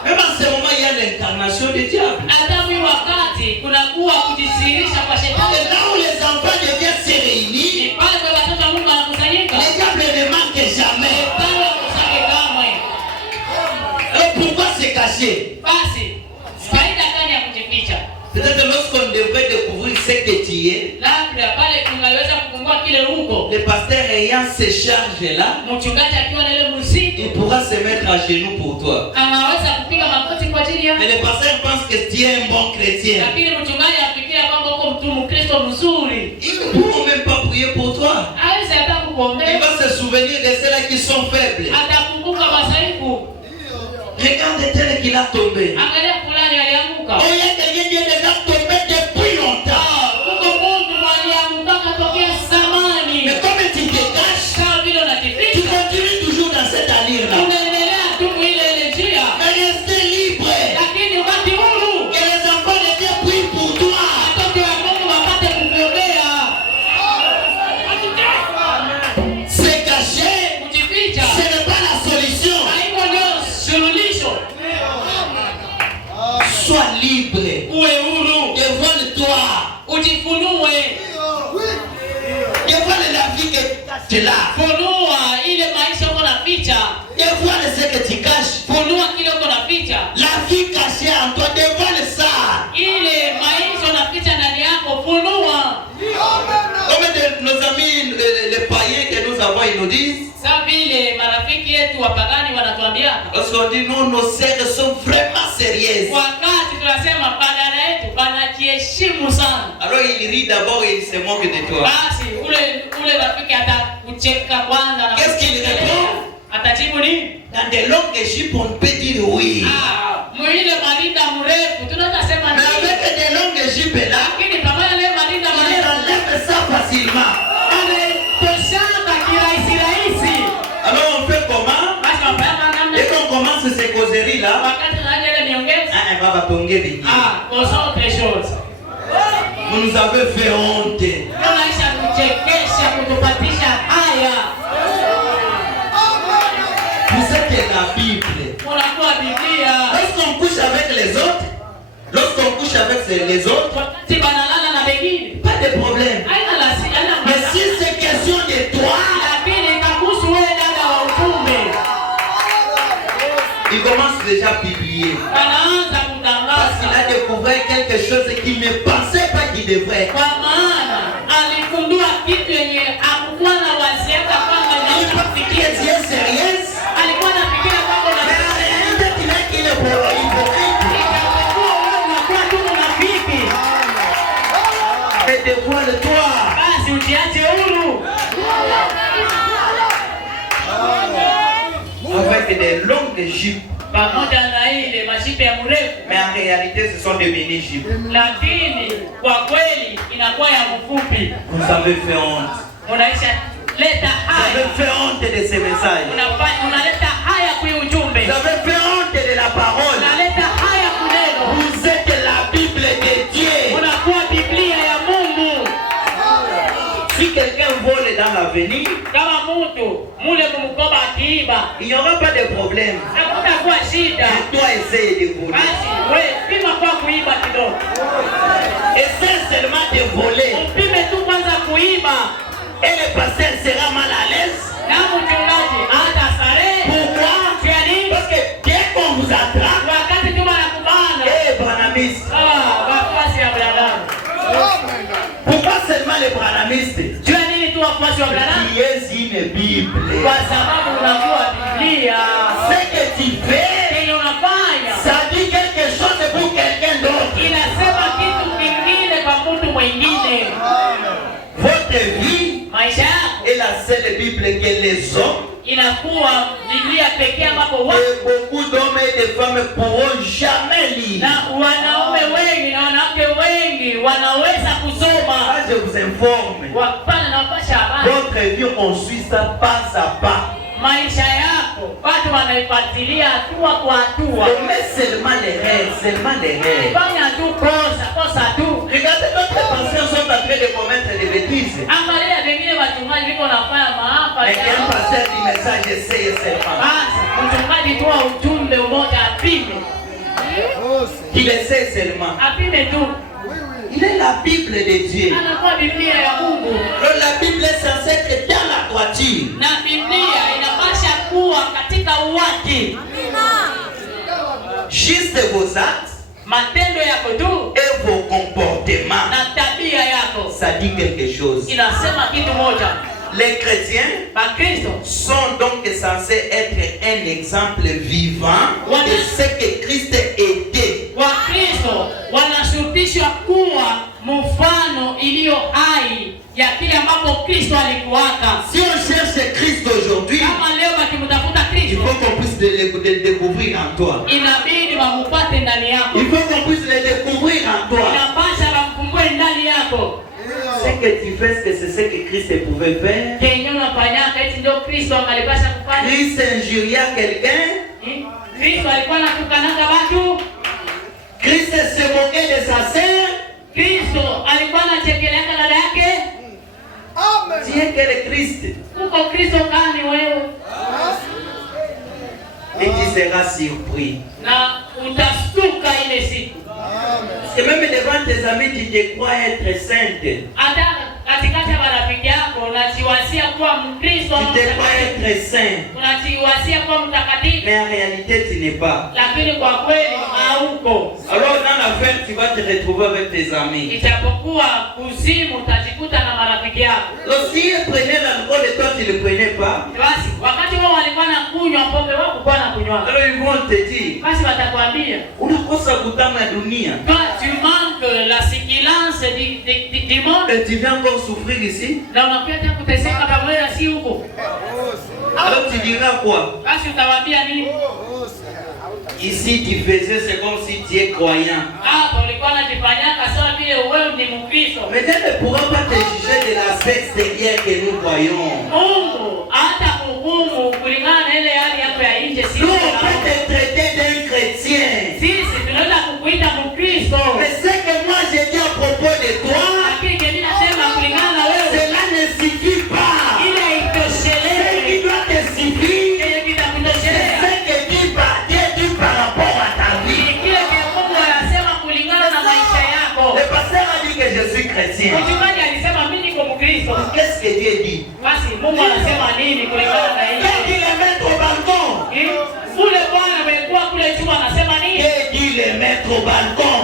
Même en ce moment, il y a l'incarnation du diable. Hata mwi wakati kunakuwa kujisirisha kwa Et shetani. là où les enfants deviennent se réunir, Ni pale kwa watoto wa Mungu wanakusanyika. le diable ne manque jamais. Shetani hakusanyiki kamwe. Alors pourquoi se cacher? Basi faida gani ya kujificha? Peut-être lorsqu'on devrait découvrir ce que tu es, Labda pale tungaliweza kufungua kile huko. le pasteur ayant ces charges-là, Mchungaji akiwa na ile mzigo, il pourra se mettre à genoux pour toi. anaweza kupiga magoti kwa ajili yako. Mais le pasteur pense que tu es un bon chrétien. Lakini mchungaji afikiria kwamba uko mtu Mkristo mzuri. Ils ne pourront même pas prier pour toi. Hawezi hata Il kukuombea. va se souvenir de ceux-là qui sont faibles. Atakumbuka masaibu. Regarde tel qu'il a tombé. Angalia fulani alianguka. Oh, il y a quelqu'un qui est déjà tombé depuis longtemps. Huko mtu alianguka tokea zamani. Mais comme tu te caches, Kama vile tu unajificha, continues toujours dans cette allure-là. unaendelea tu ile njia. Mais restez libre. Lakini wakati huru, Que les enfants de Dieu prient pour toi. watoto wa Mungu wapate kukuombea. Se cacher, Kujificha ce n'est pas la solution. haiko ndio suluhisho. Sois libre. Uwe huru, Dévoile-toi. ujifunue. Dévoile la vie que tu as. Funua ile maisha uko na ficha. Dévoile ce que tu caches. Funua kile uko na ficha. La vie cachée en toi, dévoile ça. Ile maisha unaficha ndani yako, funua. Comme nos amis, les païens que nous avons, ils nous disent, Sasa vile marafiki yetu wapagani wanatuambia, lorsqu'on dit non, nos sœurs sont vraiment sérieuses. wakati tunasema badala yetu wanajiheshimu sana, Alors il rit d'abord et il se moque de toi. basi ule rafiki atakucheka kwanza na Qu'est-ce qu'il répond? atajibu nini? Dans des longues jupes, on peut dire oui. Mwile marinda mrefu tunaweza sema Mais nini? avec des longues jupes là, Lakini pamoja na ile marinda il mrefu enlève ça facilement. ametoshana kirahisi rahisi. Alors on fait comment? Basi wapanga namna Dès qu'on commence ces causeries là, wakati tunaanza ile miongezi, baba tonge biki. concentre les choses. Vous nous avez fait honte. Unaisha kuchekesha kutupatisha haya. Vous êtes la Bible. Unakuwa Biblia. Lorsqu'on couche avec les autres, lorsqu'on couche avec les autres, Wakati banalala na wengine, pas de problème. haina Mais si c'est question de toi, lakini itakuhusu wewe dada wa utume. il commence déjà à publier. Anaanza Parce qu'il kutangaza a découvert quelque chose qu'il ne pensait pas qu'il devrait. kwa maana aligundua kitu yenye hakukuwa na wasiaka kwamba Il inaweza pense qu'il kufikia. est sérieux. Alikuwa anafikiria kwamba Mais en réalité, il est qu'il est hypocrite. itakuwa wewe unakuwa tu unafiki. Et dévoile-toi. Basi ujiache huru. Avec des longues jupes. Pamoja na ile mashipe ya mrefu, Mais en réalité, ce sont des mini-jupes. lakini kwa kweli inakuwa ya mfupi. Vous avez fait honte. Unaisha leta Vous avez haya. fait honte de ces messages. Unaleta haya kwa ujumbe. Vous avez fait honte de la parole. Unaleta haya kuneno. Vous êtes la Bible de Dieu. Unakuwa Biblia ya Mungu. Si quelqu'un vole dans l'avenir, Kama mtu mule mumkoba akiiba, il n'y aura pas de problème. hakutakuwa shida. Tu dois essayer de voler. Basi wewe pima kwa kuiba kidogo. Essaie seulement de voler. Upime tu kwanza kuiba. Et le pasteur sera mal à l'aise. Na mchungaji hata sare. Pourquoi? Kwani Parce que dès qu'on vous attrape, wakati tu wanakubana. branamistes. Wafuasi wa Branham. Pourquoi seulement les branamistes? Jua nini tu wafuasi wa Branham? Qui est une Bible. Kwa sababu unakuwa Biblia. Ce que tu fais, Kenye unafanya ça dit quelque chose pour quelqu'un d'autre. inasema kitu kingine kwa mtu mwingine. Votre vie Maisha yako est la seule Bible que les hommes inakuwa Biblia pekee ambapo watu et beaucoup d'hommes et de femmes pourront jamais lire. na wanaume wengi na wanawake wengi wanaweza kusoma. Là, je vous informe. Wapana na wapasha habari. Votre vie, on suit ça pas à pas. maisha yako watu wanaifuatilia hatua kwa hatua. Mais seulement les rêves. Fanya tu kosa tu. Regardez, d'autres pasteurs sont en train de commettre des bêtises. Angalia wengine wachungaji wiko nafanya maafa. Mais un pasteur du message essaye seulement. Basi mchungaji toa ujumbe mmoja apime. Il essaie seulement. Apime tu. Il est la Bible de Dieu. Anakuwa Biblia ya Mungu. La Bible est censée être dans la droiture. Na Biblia inapasha kuwa katika uwaki. Juste vos actes, matendo yako tu et vos comportements, na tabia yako, ça dit quelque chose. Inasema kitu moja. Les chrétiens sont donc censés être un exemple vivant de ce que Christ était. Wakristo wanashurutishwa kuwa mfano iliyo hai ya kile ambapo Kristo alikuwaka. Si on cherche Christ aujourd'hui, kama leo wakimtafuta Kristo, il faut qu'on puisse le découvrir en toi. Inabidi wamupate ndani yako. Il faut qu'on puisse le découvrir en toi. Inapasha wamkumbue ndani yako. Ce que tu fais, c'est ce que Christ pouvait faire. Christ injuria quelqu'un. Christ se moquait de sa sœur. Tu es quel Christ? Et tu seras surpris. Et même devant tes amis, tu te crois être sainte. Tu te crois être saint. Mais en réalité, tu n'es pas. Alors dans l'affaire, tu vas te retrouver avec tes amis. Donc si ils prenaient l'alcool et toi tu ne le prenais pas, alors ils vont te dire, unakosa kutama dunia. Tu manques la silence du monde. Et tu viens encore souffrir ici. Alors tu diras quoi? Ici tu faisais, c'est comme si tu es croyant. Mais tu ne pourras pas te juger de l'aspect extérieur que nous voyons. Nous on peut te traiter d'un chrétien. Mais ce que moi j'ai dit à propos de toi, cela ne suffit pas. Ce qui doit te suffire, c'est ce que Dieu dit par rapport à ta vie. Le pasteur a dit que je suis chrétien. Qu'est-ce que Dieu dit? Qu'est-ce qu'il est mettre au balcon? Qu'est-ce qu'il est mettre au balcon?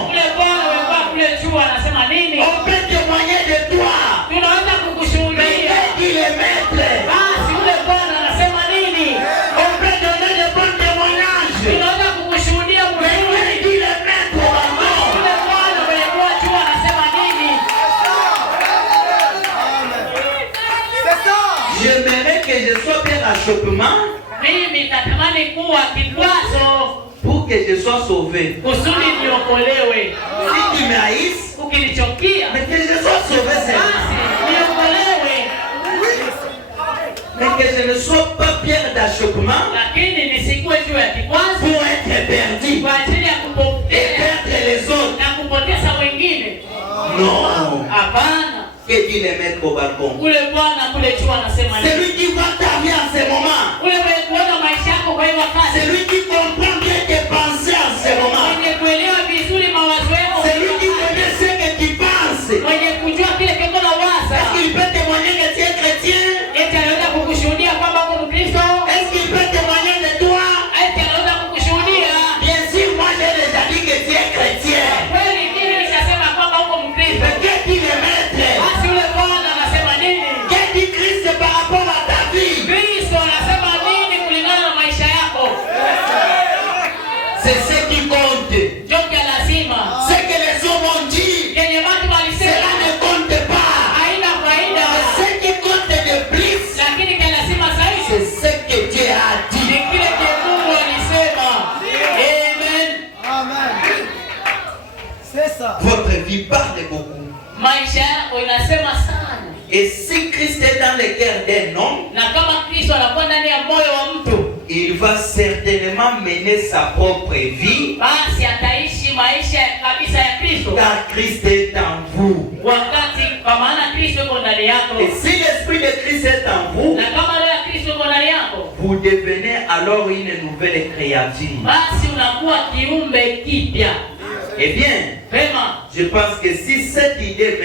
On peut témoigner de toi. Mais qu'est-ce qu'il est mettre? On peut donner de bons témoignages. Mais qu'est-ce qu'il est mettre au balcon? J'aimerais que je sois bien achoppement pour que je sois sauvé. Si tu me haïsses, mais que je sois sauvé seulement. Mais que je ne sois pas pierre d'achoppement pour être perdu et perdre les autres. Non. Que dit les mettre au balcon? C'est lui qui voit ta vie en ce moment. C'est lui qui comprend bien tes pensées en ce moment. C'est lui qui connaît ce que tu penses. Est-ce qu'il peut témoigner que tu es chrétien? Est-ce qu'il peut témoigner de toi? Bien sûr, moi j'ai déjà dit que tu es chrétien. Mais qu'est-ce qu'il est maître? Qu'est-ce dit Christ par rapport à ta vie? C'est ce qui compte. Et si Christ est dans le cœur d'un homme, na kama Kristo anakuwa ndani ya moyo wa mtu, il va certainement mener sa propre vie, basi ataishi maisha kabisa ya Kristo, car Christ est en vous. wakati kwa maana Kristo yuko ndani yako. Et si l'esprit de Christ est en vous, Na kama roho ya Kristo yuko ndani yako, vous devenez alors une nouvelle créature. basi unakuwa kiumbe kipya. Eh bien, Vema, je pense que cette idée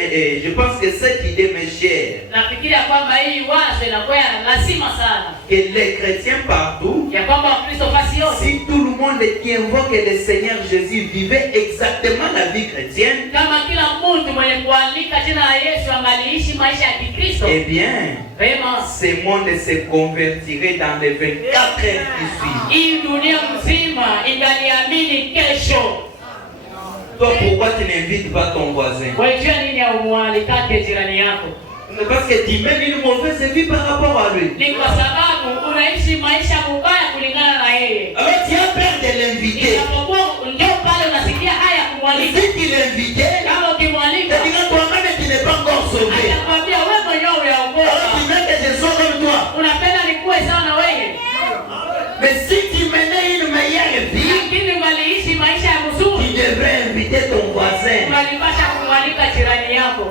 m'est chère, nafikiria kwamba hii wazo inakuwa ya lazima sana, que les chrétiens partout, ya kwamba Wakristo fasi yote, si tout le monde qui invoque le Seigneur Jésus vivait exactement la vie chrétienne, kama kila mtu mwenye kuandika jina la Yesu angaliishi maisha ya Kikristo, eh bien, vema, ce monde se convertirait dans les 24 heures qui suivent. hii dunia mzima ingaliamini kesho. Toi, pourquoi tu n'invites pas ton voisin? Wajua nini haumualikake jirani yako? Parce que tu mènes une mauvaise vie par rapport à lui. Ni kwa sababu unaishi maisha mubaya kulingana na yeye. Alors tu as peur de l'inviter. Ijapokuwa ndio pale unasikia haya kumwalika. Si tu l'invitais, Kama ukimwalika, tu diras toi-même tu n'es pas encore sauvé. atakwambia wewe mwenyewe uyaokoka. Alors tu veux que je sois comme toi. Unapenda nikuwe sawa na wewe. Mais si tu menais une meilleure vie, Lakini ungaliishi maisha ya mzuri, tu devrais inviter ton voisin. unalipasha kumwalika jirani yako.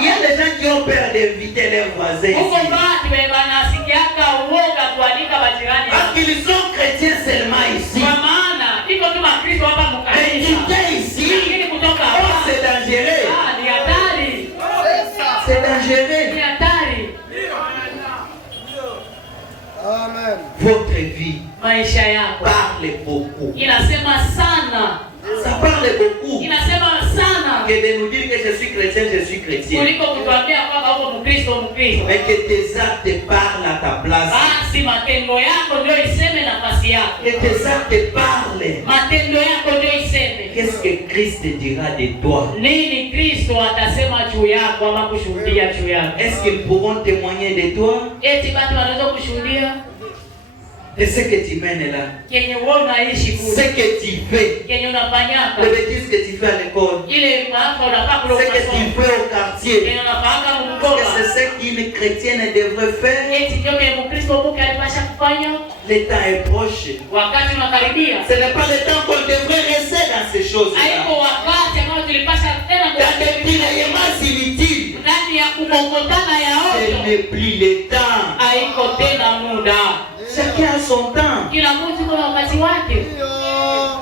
Il y a des gens qui ont peur d'inviter leurs voisins Huko ici. basi wanasikiaka uoga kualika majirani. Parce qu'ils sont chrétiens seulement ici. Kwa maana iko tu Makristo hapa Mais mkanisa. quitter ici, Lakini kutoka oh, hapa, c'est dangereux. ni hatari. C'est dangereux. Ni hatari. Amen. Votre vie Maisha yako parle beaucoup. inasema sana, Ça parle beaucoup. inasema sana Que de nous dire que je suis chrétien. kuliko kutuambia kwamba uko Mkristo. Mais que tes actes parlent à ta place. Basi matendo yako ndio iseme nafasi yako. Que tes actes parlent. Matendo yako ndio iseme Qu'est-ce que Christ dira de toi? nini Kristo atasema juu yako ama kushuhudia juu yako. Est-ce qu'ils pourront témoigner de toi? Eti watu wanaweza kushuhudia De ce que tu mènes là. kenye wewe unaishi Ce kule, que tu fais. kenye unafanyaka, Les bêtises que tu fais à l'école. ile maafa unafaa kule Ce que tu ukasoma, fais au quartier. kenye unafanyaka Parce que mkoba. c'est ce qu'une chrétienne devrait faire. Eti ndio kenye Mkristo mke alipasha kufanya. Le temps est proche. Wakati unakaribia, Ce n'est pas le temps qu'on devrait rester dans ces choses-là. haiko wakati ambao tulipasha tena Dans des tiraillements inutiles. ndani ya kukokotana ya Ce ovyo. n'est plus le temps. Haiko tena muda. Chacun a son temps. Kila mtu kuna wakati wake.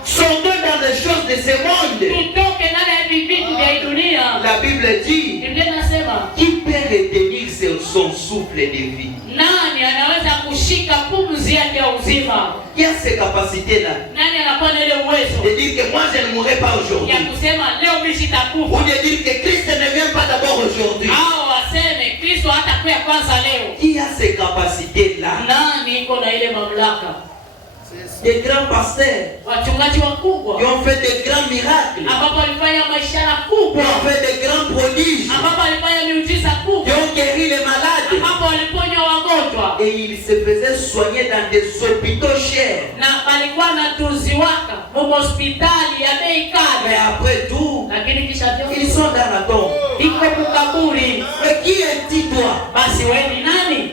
Sortons dans les choses de ce monde. Tutoke ndani ya hivi vitu vya hii dunia. La Bible dit, Biblia inasema qui peut retenir son souffle de vie? nani anaweza kushika pumzi yake ya uzima? Qui a ces capacités-là? Nani anakuwa na ile uwezo De dire que moi je ne mourrai pas aujourd'hui. ya kusema leo mimi Ou sitakufa, de dire que Christ ne vient pas d'abord aujourd'hui. au waseme Kristo hatakuja kwanza leo? Qui a ces capacités-là? Nani iko na ile mamlaka? Des grands pasteurs Wachungaji wakubwa qui ont fait de grands miracles, ambapo walifanya maishara qui kubwa, ont fait de grands prodiges, ambapo walifanya miujiza qui kubwa, ont guéri les malades. ambapo waliponya wagonjwa Et ils se faisaient soigner dans des hôpitaux chers. na walikuwa natuziwaka hospitali ya bei Mais kali, après tout, lakini kisha ils vyote sont dans la tombe. iko kukaburi. Mais qui es-tu toi? Basi wewe ni nani?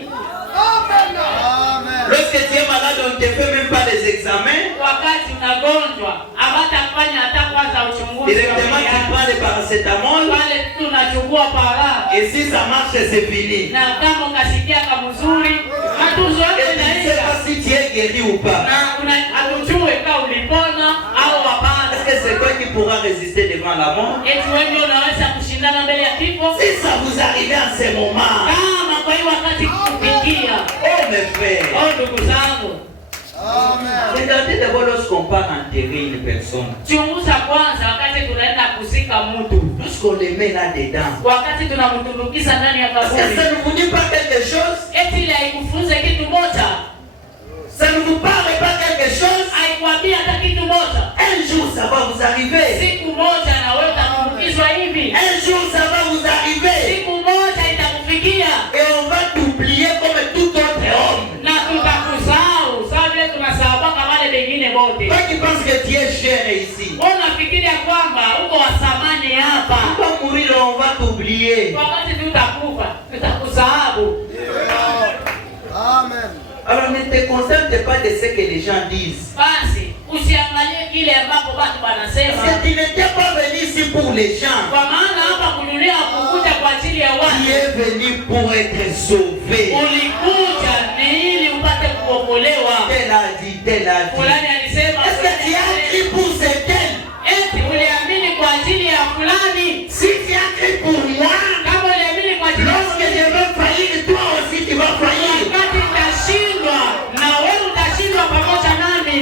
Amen. Lorsque tu es malade, on ne te fait même pas les examens. Wakati unagonjwa hawatafanya hata kwanza uchunguzi wa Directement, mwili tu yako. prends le paracétamol. Wale tunachukua para Et si ça marche, c'est fini. na kama ukasikia kama mzuri matunzo Et yote tu ne sais inaisha, pas si tu es guéri ou pas. na hatujue kama ulipona au hapana. Est-ce que c'est toi qui pourras résister devant la mort? Eti wewe ndio unaweza kushindana mbele ya kifo? Si ça vous arrive en ce moment, Kama kwa hiyo wakati kufikia, oh mes frères, oh ndugu zangu, Amen. regardez d'abord lorsqu'on part enterrer une personne. chunguza kwanza wakati tunaenda kuzika mtu, Lorsqu'on les met là-dedans. wakati tunamtumbukiza ndani ya Est-ce que kaburi. ça ne vous dit pas quelque chose? Eti ile haikufunze kitu moja, Ça ne vous parle pas quelque chose? haikwambia hata kitu moja. Un jour ça va vous arriver. Siku moja na wewe utakumbukizwa hivi, Un jour ça va vous arriver. siku moja itakufikia Et on va t'oublier comme tout autre homme. na tutakusahau sawa vile tunasahau kama wale wengine wote. Toi qui penses que tu es cher ici. Wewe unafikiria kwamba uko wa thamani hapa, Tu vas mourir, on va t'oublier. wakati tu utakufa te contente pas de ce que les gens disent. Basi usiangalie kile ambapo watu wanasema. Parce que tu n'étais pas venu ici pour les gens. Kwa maana hapa kudunia kukuja kwa ajili ya Tu watu. es venu pour être sauvé. Ulikuja ni ili upate kuokolewa. Tel a dit, tel a dit. Fulani alisema. Est-ce que tu as cru pour cet tel? Eti uliamini kwa ajili ya fulani. Si tu as cru pour moi, Kama uliamini kwa ajili ya lorsque je vais faillir, toi aussi tu vas faillir. wakati utashindwa na wewe utashindwa pamoja nami.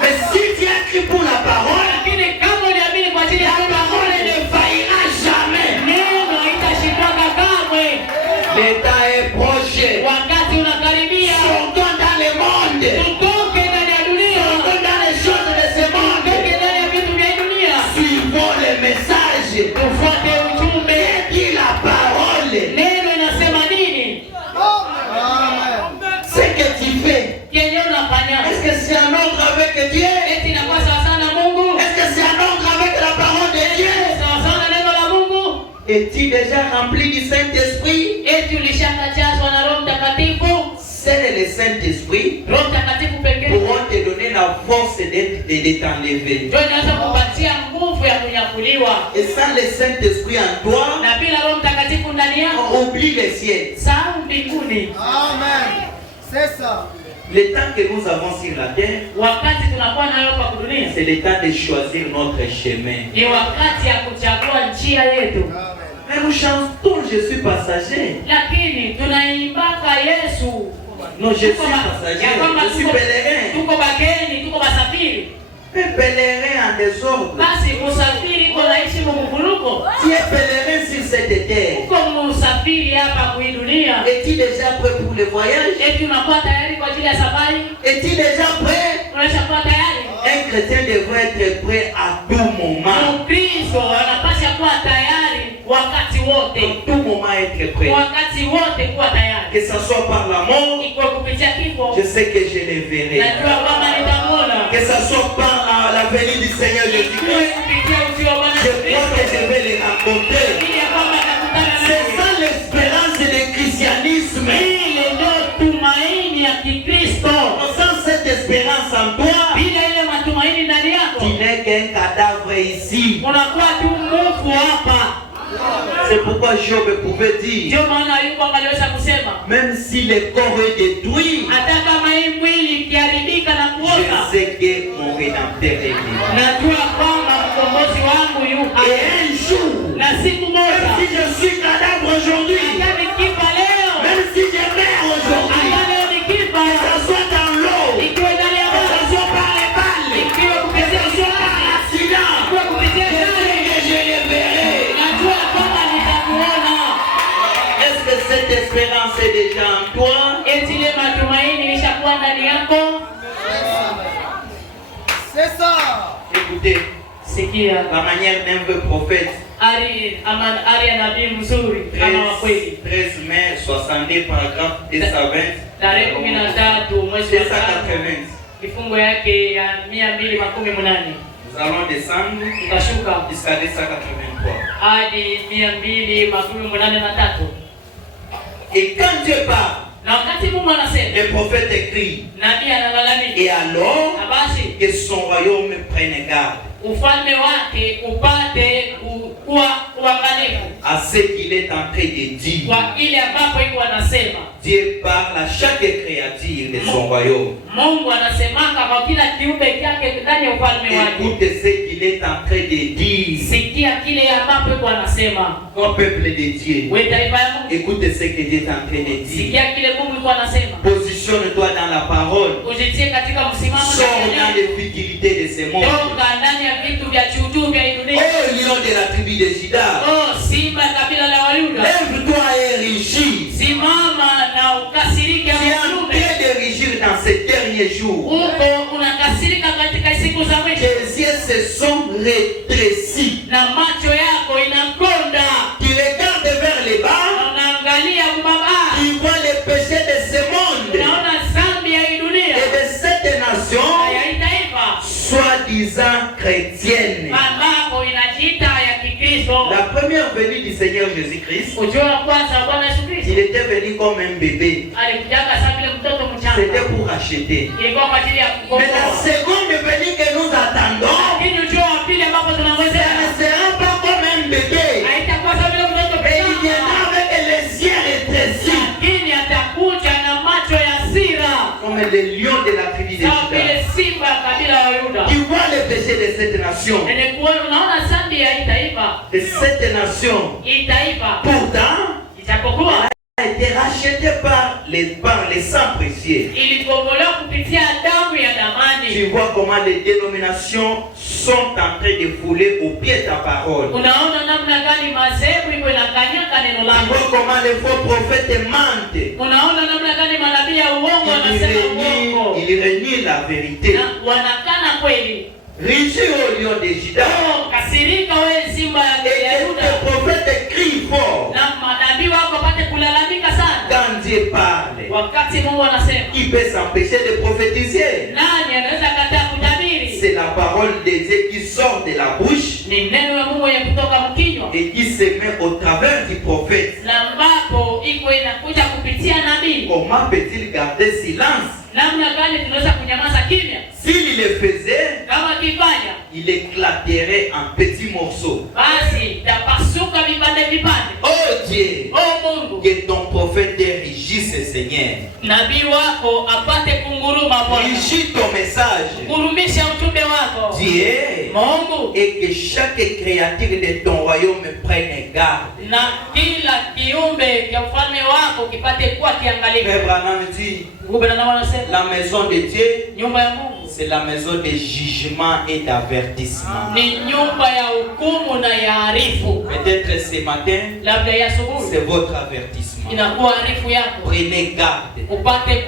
Mais si tu as cru pour la parole, Lakini kama uliamini kwa ajili ya la parole neno, ne faillira jamais. neno itashindwa kamwe. Le temps est proche. Wakati unakaribia. Sortons dans le monde. Tutoke ndani ya dunia. Sortons dans les choses de ce monde. Tutoke ndani ya vitu vya dunia. Suivons le message. Tufuate ujumbe. Et dis la parole. Neno inasema nini? Amen. Ce que tu fais, Kenye unafanya. est-ce que c'est en ordre avec Dieu? Eti inakuwa sawa sana na Mungu. Est-ce que c'est en ordre avec la parole de Dieu? Sawa sana na neno la Mungu. Es-tu déjà rempli du Saint-Esprit? Eti ulishakajazwa na Roho Mtakatifu. Seul le Saint-Esprit Roho Mtakatifu pekee pourront te donner la force de t'enlever. ndio inaweza kupatia nguvu ya kunyakuliwa. Et sans le Saint-Esprit en toi, Na bila Roho Mtakatifu ndani yako, on oublie le ciel. sahau mbinguni. Amen. C'est ça. Le temps que nous avons sur la terre, Wakati tunakuwa nayo hapa dunia, c'est le temps de choisir notre chemin. ni wakati ya kuchagua njia yetu. Amen. Mais nous chantons, je suis passager. Lakini tunaimbaka Yesu. Non, je suis Tuko ba- passager, ya kwamba je suis tuko- pèlerin. Tuko bageni, tuko basafiri. Un pèlerin en désordre. Basi musafiri iko naishi mumuvuruko. Tu es pèlerin sur cette terre. Uko musafiri hapa kui dunia. Es-tu déjà prêt pour le voyage? Eti unakuwa tayari kwa ajili ya safari? Es-tu déjà prêt? Unashakuwa tayari? Un chrétien devrait être prêt à tout moment. Mkristo anapaswa kuwa tayari wakati wote. À tout moment être prêt. Wakati wote kuwa tayari. Que ce soit par la mort, Iko kupitia kifo. je sais que je le verrai. Najua kwamba nitamwona. Que ce soit par la venue du Seigneur Iko Jésus-Christ, kupitia ujio wa Bwana je Yesu crois que Kristo. je vais les rencontrer. Ili ya kwamba atakutana C'est nami. ça l'espérance du christianisme. Ile ndio tumaini ya Kikristo. Sans cette espérance en toi, Bila ile matumaini ndani yako, tu n'es qu'un cadavre ici. unakuwa tu mfu hapa. C'est pourquoi Job pouvait dire, Ndio maana Ayubu angaliweza kusema, même si le corps est détruit, hata kama hii mwili ikiharibika na je kuoza, sais que mon rédempteur est vivant. najua kwamba mkombozi wangu yu Et hai. un jour, Na siku moja, même si je suis cadavre aujourd'hui, hata nikifa leo, même si je meurs aujourd'hui, hata leo nikifa, que ce soit dans l'eau, ikiwa ndani ya que ce maji, soit par les balles, ikiwa que kupitia ce soit par risasi, l'accident, ikiwa kupitia je sais gari, que je le verrai. najua kwamba nitamuona. Est-ce que cette espérance est déjà en toi? Eti ile matumaini ilishakuwa ndani yako. C'est ça. Écoutez, Sikia, la manière d'un vrai prophète, ari ya nabii mzuri kama wa kweli. 13 mai 62, paragraphe 220, Tarehe 13 mwezi wa 280. kifungo yake ya 218 Nous allons descendre ikashuka jusqu'à 283. hadi 283. Et quand Dieu parle, Na wakati Mungu anasema, le prophète écrit, nabii analalamika, et alors na basi que son royaume prenne garde ufalme wake upate kuwa uangalifu à ce qu'il est en train de dire. kwa ile ambapo iko anasema. Dieu parle à chaque créature de son royaume. Mungu anasemaka kwa kila kiumbe chake ndani ya ufalme wake. Écoute ce qu'il est en train de dire. Sikia kile ambapo iko anasema. Ô peuple de Dieu, Wewe taifa ya Mungu, écoute ce que Dieu est en train de dire. sikia kile Mungu iko anasema. Positionne-toi dans la parole. Ujitie katika msimamo Sors na dans les futilités de ce monde. toka ndani ya vitu vya juu vya hii dunia. Oh lion de la tribu de Juda, Oh, simba kabila la Wayuda, lève-toi et rugis. simama na ukasirike Tu es en mfalme. train de rugir dans ces derniers jours. Uko unakasirika katika siku za mwisho Tes yeux se sont rétrécis. na macho yako inakonda Tu regardes vers les bas, na unaangalia kubaba. tu vois les péchés de ce monde Unaona dhambi ya hii dunia et de cette nation, na ya hii taifa soi-disant chrétienne. ambapo inajiita ya Kikristo. La première première venue du Seigneur Jésus-Christ, ujio wa kwanza wa Bwana Yesu Kristo il était venu comme un bébé. alikuja kama vile mtoto C'était mchanga, pour acheter. ilikuwa kwa ajili ya Mais la kukomboa. seconde venue que nous attendons, Lakini ujio wa pili ambapo ça tunangojea ne sera pas comme un bébé. haitakuwa kama vile mtoto Mais il viendra mchanga, avec les yeux rétrécis, lakini atakuja na macho ya hasira comme les lions de la tribu de kama Juda. vile simba ya kabila ya Yuda. Tu vois le péché de cette nation. Unaona dhambi ya hii taifa, De cette nation. hii taifa Pourtant, ijapokuwa a été racheté par les sangs précieux. ilikombolewa kupitia damu ya Tu damani. vois comment les dénominations sont en train de fouler au pied ta parole. Unaona namna gani madhehebu iko inakanyaka neno Tu lako. vois comment les faux prophètes mentent. Unaona namna gani manabii ya uongo wanasema uongo Ils renient la vérité. na wanakana kweli. Régis au lion de Juda. Oh, kasirika wewe simba Et ya que Yuda, les prophètes crient fort. na manabii wako wapate kulalamika sana Quand Dieu parle, wakati Mungu anasema. qui peut s'empêcher de prophétiser? Nani anaweza kataa kutabiri? C'est la parole de Dieu qui sort de la bouche Ni neno ya Mungu yenye kutoka mkinywa, et qui se met au travers du prophète. na ambapo iko inakuja kupitia nabii. Comment peut-il garder silence? Namna gani tunaweza kunyamaza kimya? S'il le faisait, Kama kifanya il éclaterait en petits morceaux. basi tapasuka vipande vipande. Oh Dieu, Oh Mungu, que ton prophète régisse, Seigneur. nabii wako apate kunguruma Bwana, Régis ton message, kurumisha ujumbe wako Dieu, Mungu, et que chaque créature de ton royaume prenne garde. na kila kiumbe cha ufalme wako kipate kuwa kiangalifu. Frère Branham dit, Nguvu na wanasema la maison de Dieu, nyumba ya Mungu c'est la maison de jugement et d'avertissement. ni nyumba ya hukumu na ya arifu. Peut-être ce matin, Labda ya asubuhi c'est votre avertissement. inakuwa arifu yako, Prenez garde. upate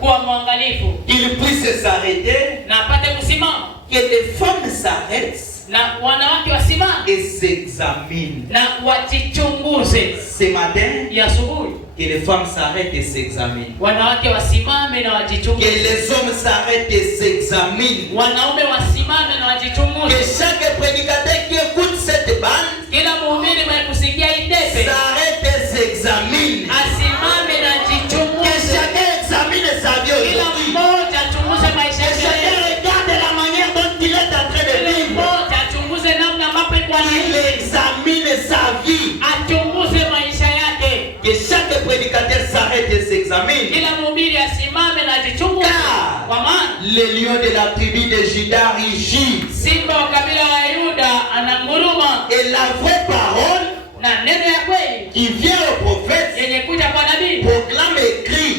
kuwa mwangalifu Qu'il puisse s'arrêter, na apate kusimama, que les femmes s'arrêtent na wanawake wasimame et s'examinent. na wajichunguze. Ce matin, Ya asubuhi que les femmes s'arrêtent et s'examinent. wanawake wasimame na Que wajichunguze, les hommes s'arrêtent et s'examinent. wanaume wasimame na Que wajichunguze. chaque prédicateur qui écoute cette bande Kila mhubiri mwenye kusikia hii tepe s'arrête et s'examine. asimame na Que jichunguze. chacun examine sa vie Kila aujourd'hui. mmoja achunguze maisha Que chacun yake. regarde la manière dont il est en train de Kila vivre. mmoja achunguze namna ambapo iko Il anaishi, examine sa vie. achunguze maisha yake. Que chaque prédicateur s'arrête et s'examine. Kila mhubiri asimame na jichunguze, Car kwa maana le lion de la tribu de Juda rugit. simba wa kabila la Yuda ananguruma, Et la vraie parole na neno ya kweli qui vient au prophète yenye kuja kwa nabii proclame et crie.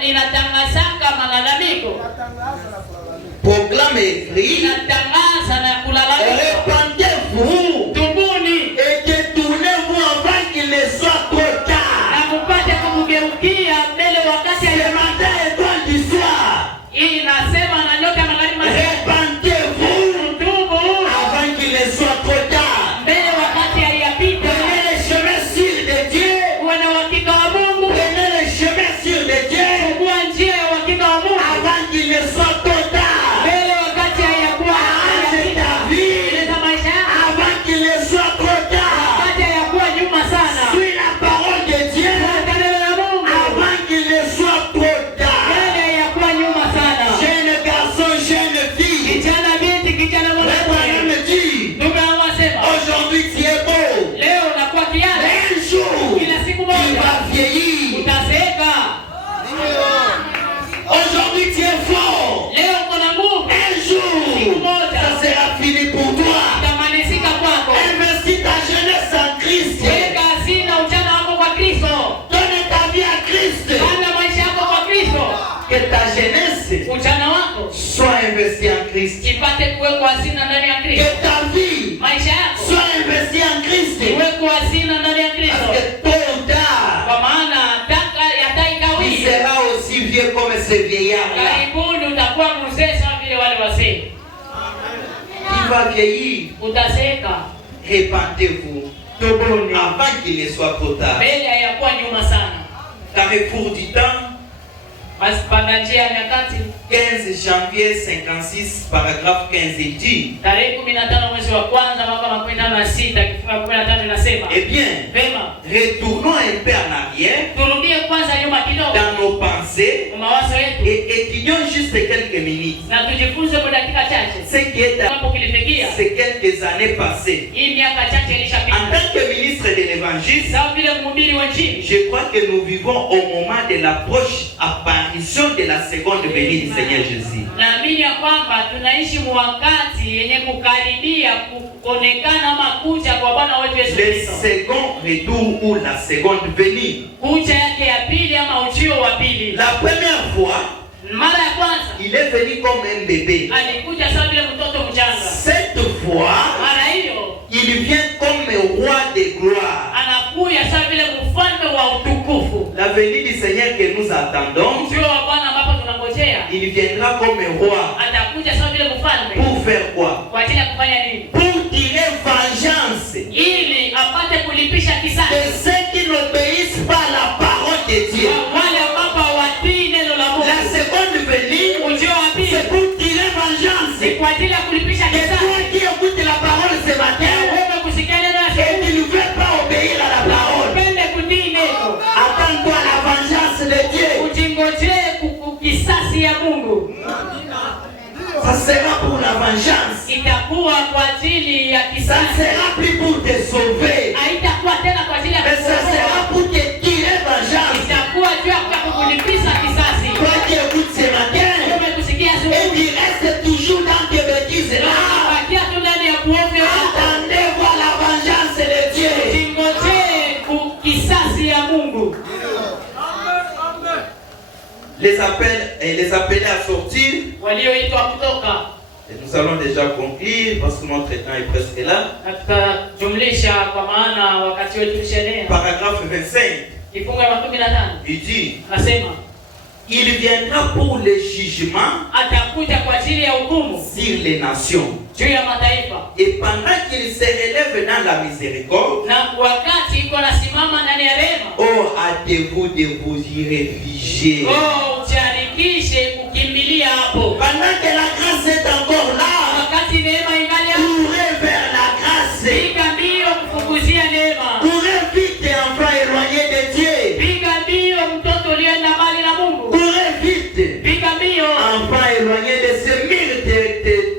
inatangazaka malalamiko, Proclame et crie. inatangaza na kulalamika. Répandez-vous Tubuni et détournez-vous avant qu'il ne soit trop tard. na mupate kumgeukia mbele wakati Ce matin étoile du soir. hii inasema na nyota magharibi mashariki. Répandez-vous Tubu avant qu'il ne soit trop tard. mbele wakati haiyapita. Prenez le chemin sûr de Dieu. Uwe na uhakika wa Mungu, Prenez le chemin sûr de Dieu chukua njia ya uhakika wa Mungu avant qu'il ne soit trop tard. mbele wakati hayakuwa Arrête ta vie Eleza maisha yako avant qu'il ne soit trop tard. wakati hayakuwa nyuma sana. Suis la parole de Dieu Fuata neno la Mungu avant qu'il ne soit trop tard. mbele hayakuwa nyuma sana. Jeune garçon, jeune fille, Kijana binti, kijana Frère mwanamke, Branham me dit, ndugu yangu asema aujourd'hui tu es beau, leo unakuwa kiasi, mais un jour kila siku tu moja vas vieillir. utazeeka. Aujourd'hui tu es fort, Leo uko na nguvu, un jour ça sera fini pour toi. itamalizika kwako. Investis ta jeunesse en Christ, Weka hazina ujana wako kwa Kristo, donne ta vie à Christ, panda maisha yako kwa Kristo. que ta jeunesse Ujana wako soit investie en Christ, ipate kuwekwa hazina ndani ya que Kristo. ta vie Maisha yako soit investie en Christ, iwekwe hazina ndani ya parce Kristo, que tôt ou tard, kwa maana tu yataikawia. seras aussi vieux comme ces vieillards-là. Karibuni utakuwa mzee sawa vile wale wazee, Tu vas vieillir. utazeeka. Répandez-vous Tubuni avant qu'il ne soit trop tard. mbele hayakuwa nyuma sana. Carrefour du temps, Panda njia ya nyakati 15 janvier 56 paragraphe 15 il dit tarehe 15 mwezi wa kwanza mwaka 2016 kifungu 15 inasema, eh bien, vema, retournons un peu en arrière turudie kwanza nyuma kidogo dans nos pensées mawazo yetu et étudions juste quelques minutes na tujifunze kwa dakika chache ce qui est hapo kilifikia ces quelques années passées. hii miaka chache En ilishapita. tant que ministre de l'évangile, Sawa vile mhubiri wa injili, je crois que nous vivons au moment de l'approche apparition de la seconde venue du Seigneur Jésus. naamini ya kwamba tunaishi wakati yenye kukaribia kuonekana ama kuja kwa Bwana wetu Yesu Le Kristo. second retour ou la seconde venue. Kuja yake ya pili ama ujio wa pili. La première fois, Mara ya kwanza il est venu comme un bébé. alikuja sawa vile mtoto mchanga. Cette fois, Mara hiyo il vient comme roi de gloire. anakuja sawa vile mfalme wa utukufu. La venue du Seigneur que nous attendons, Ujio wa Bwana ambapo tunangojea, il viendra comme roi. atakuja sawa vile mfalme. Pour faire quoi? Kwa ajili ya kufanya nini? Pour tirer vengeance Ili apate kulipisha de kisasi ceux qui n'obéissent pas à la parole de Dieu. kwa wale ambao hawatii neno la Mungu. La seconde venue, Ujio wa pili c'est pour tirer vengeance. ni kwa ajili ya kulipisha Et toi kisasi. qui écoutes la parole ce matin Wewe kusikia neno la et tu ne veux pas obéir à la parole, upende kutii neno, attends-toi la vengeance de Dieu. ujingojee kisasi ya Mungu. Ça sera pour la vengeance. Itakuwa kwa ajili ya Ça ne kisasi. sera plus pour te sauver. Haitakuwa tena kwa ajili ya Mais ça sera kukuokoa. pour te tirer vengeance. Itakuwa juu ya kukulipisha kisasi. Toi qui écoutes ce matin Wewe kusikia et asubuhi, tu restes toujours dans tes bêtises là, bakia tu ndani ya kuovyo yako. attendez voir la vengeance de Dieu. Ujingojee kisasi ya Mungu. Les appels à sortir. Walioitwa kutoka, Et nous allons déjà conclure parce que notre temps est presque là. na tutajumlisha kwa maana wakati wetu ushaenea. Paragraphe 25. Kifungu ya 15 Il dit, nasema il viendra pour le jugement atakuja kwa ajili ya hukumu sur les nations. juu ya mataifa, Et pendant qu'il se relève dans la miséricorde, na wakati iko nasimama ndani ya rehema, oh, hâtez-vous de vous y réfugier. ujiandikishe kukimbilia hapo. Pendant que la grâce est encore là, Wakati neema ingali hapo, courez vers la grâce. piga mbio kufukuzia neema. Courez vite, enfants éloignés de Dieu. Piga mbio mtoto ulienda mbali na Mungu. Courez vite, Piga mbio enfants éloignés de ce mire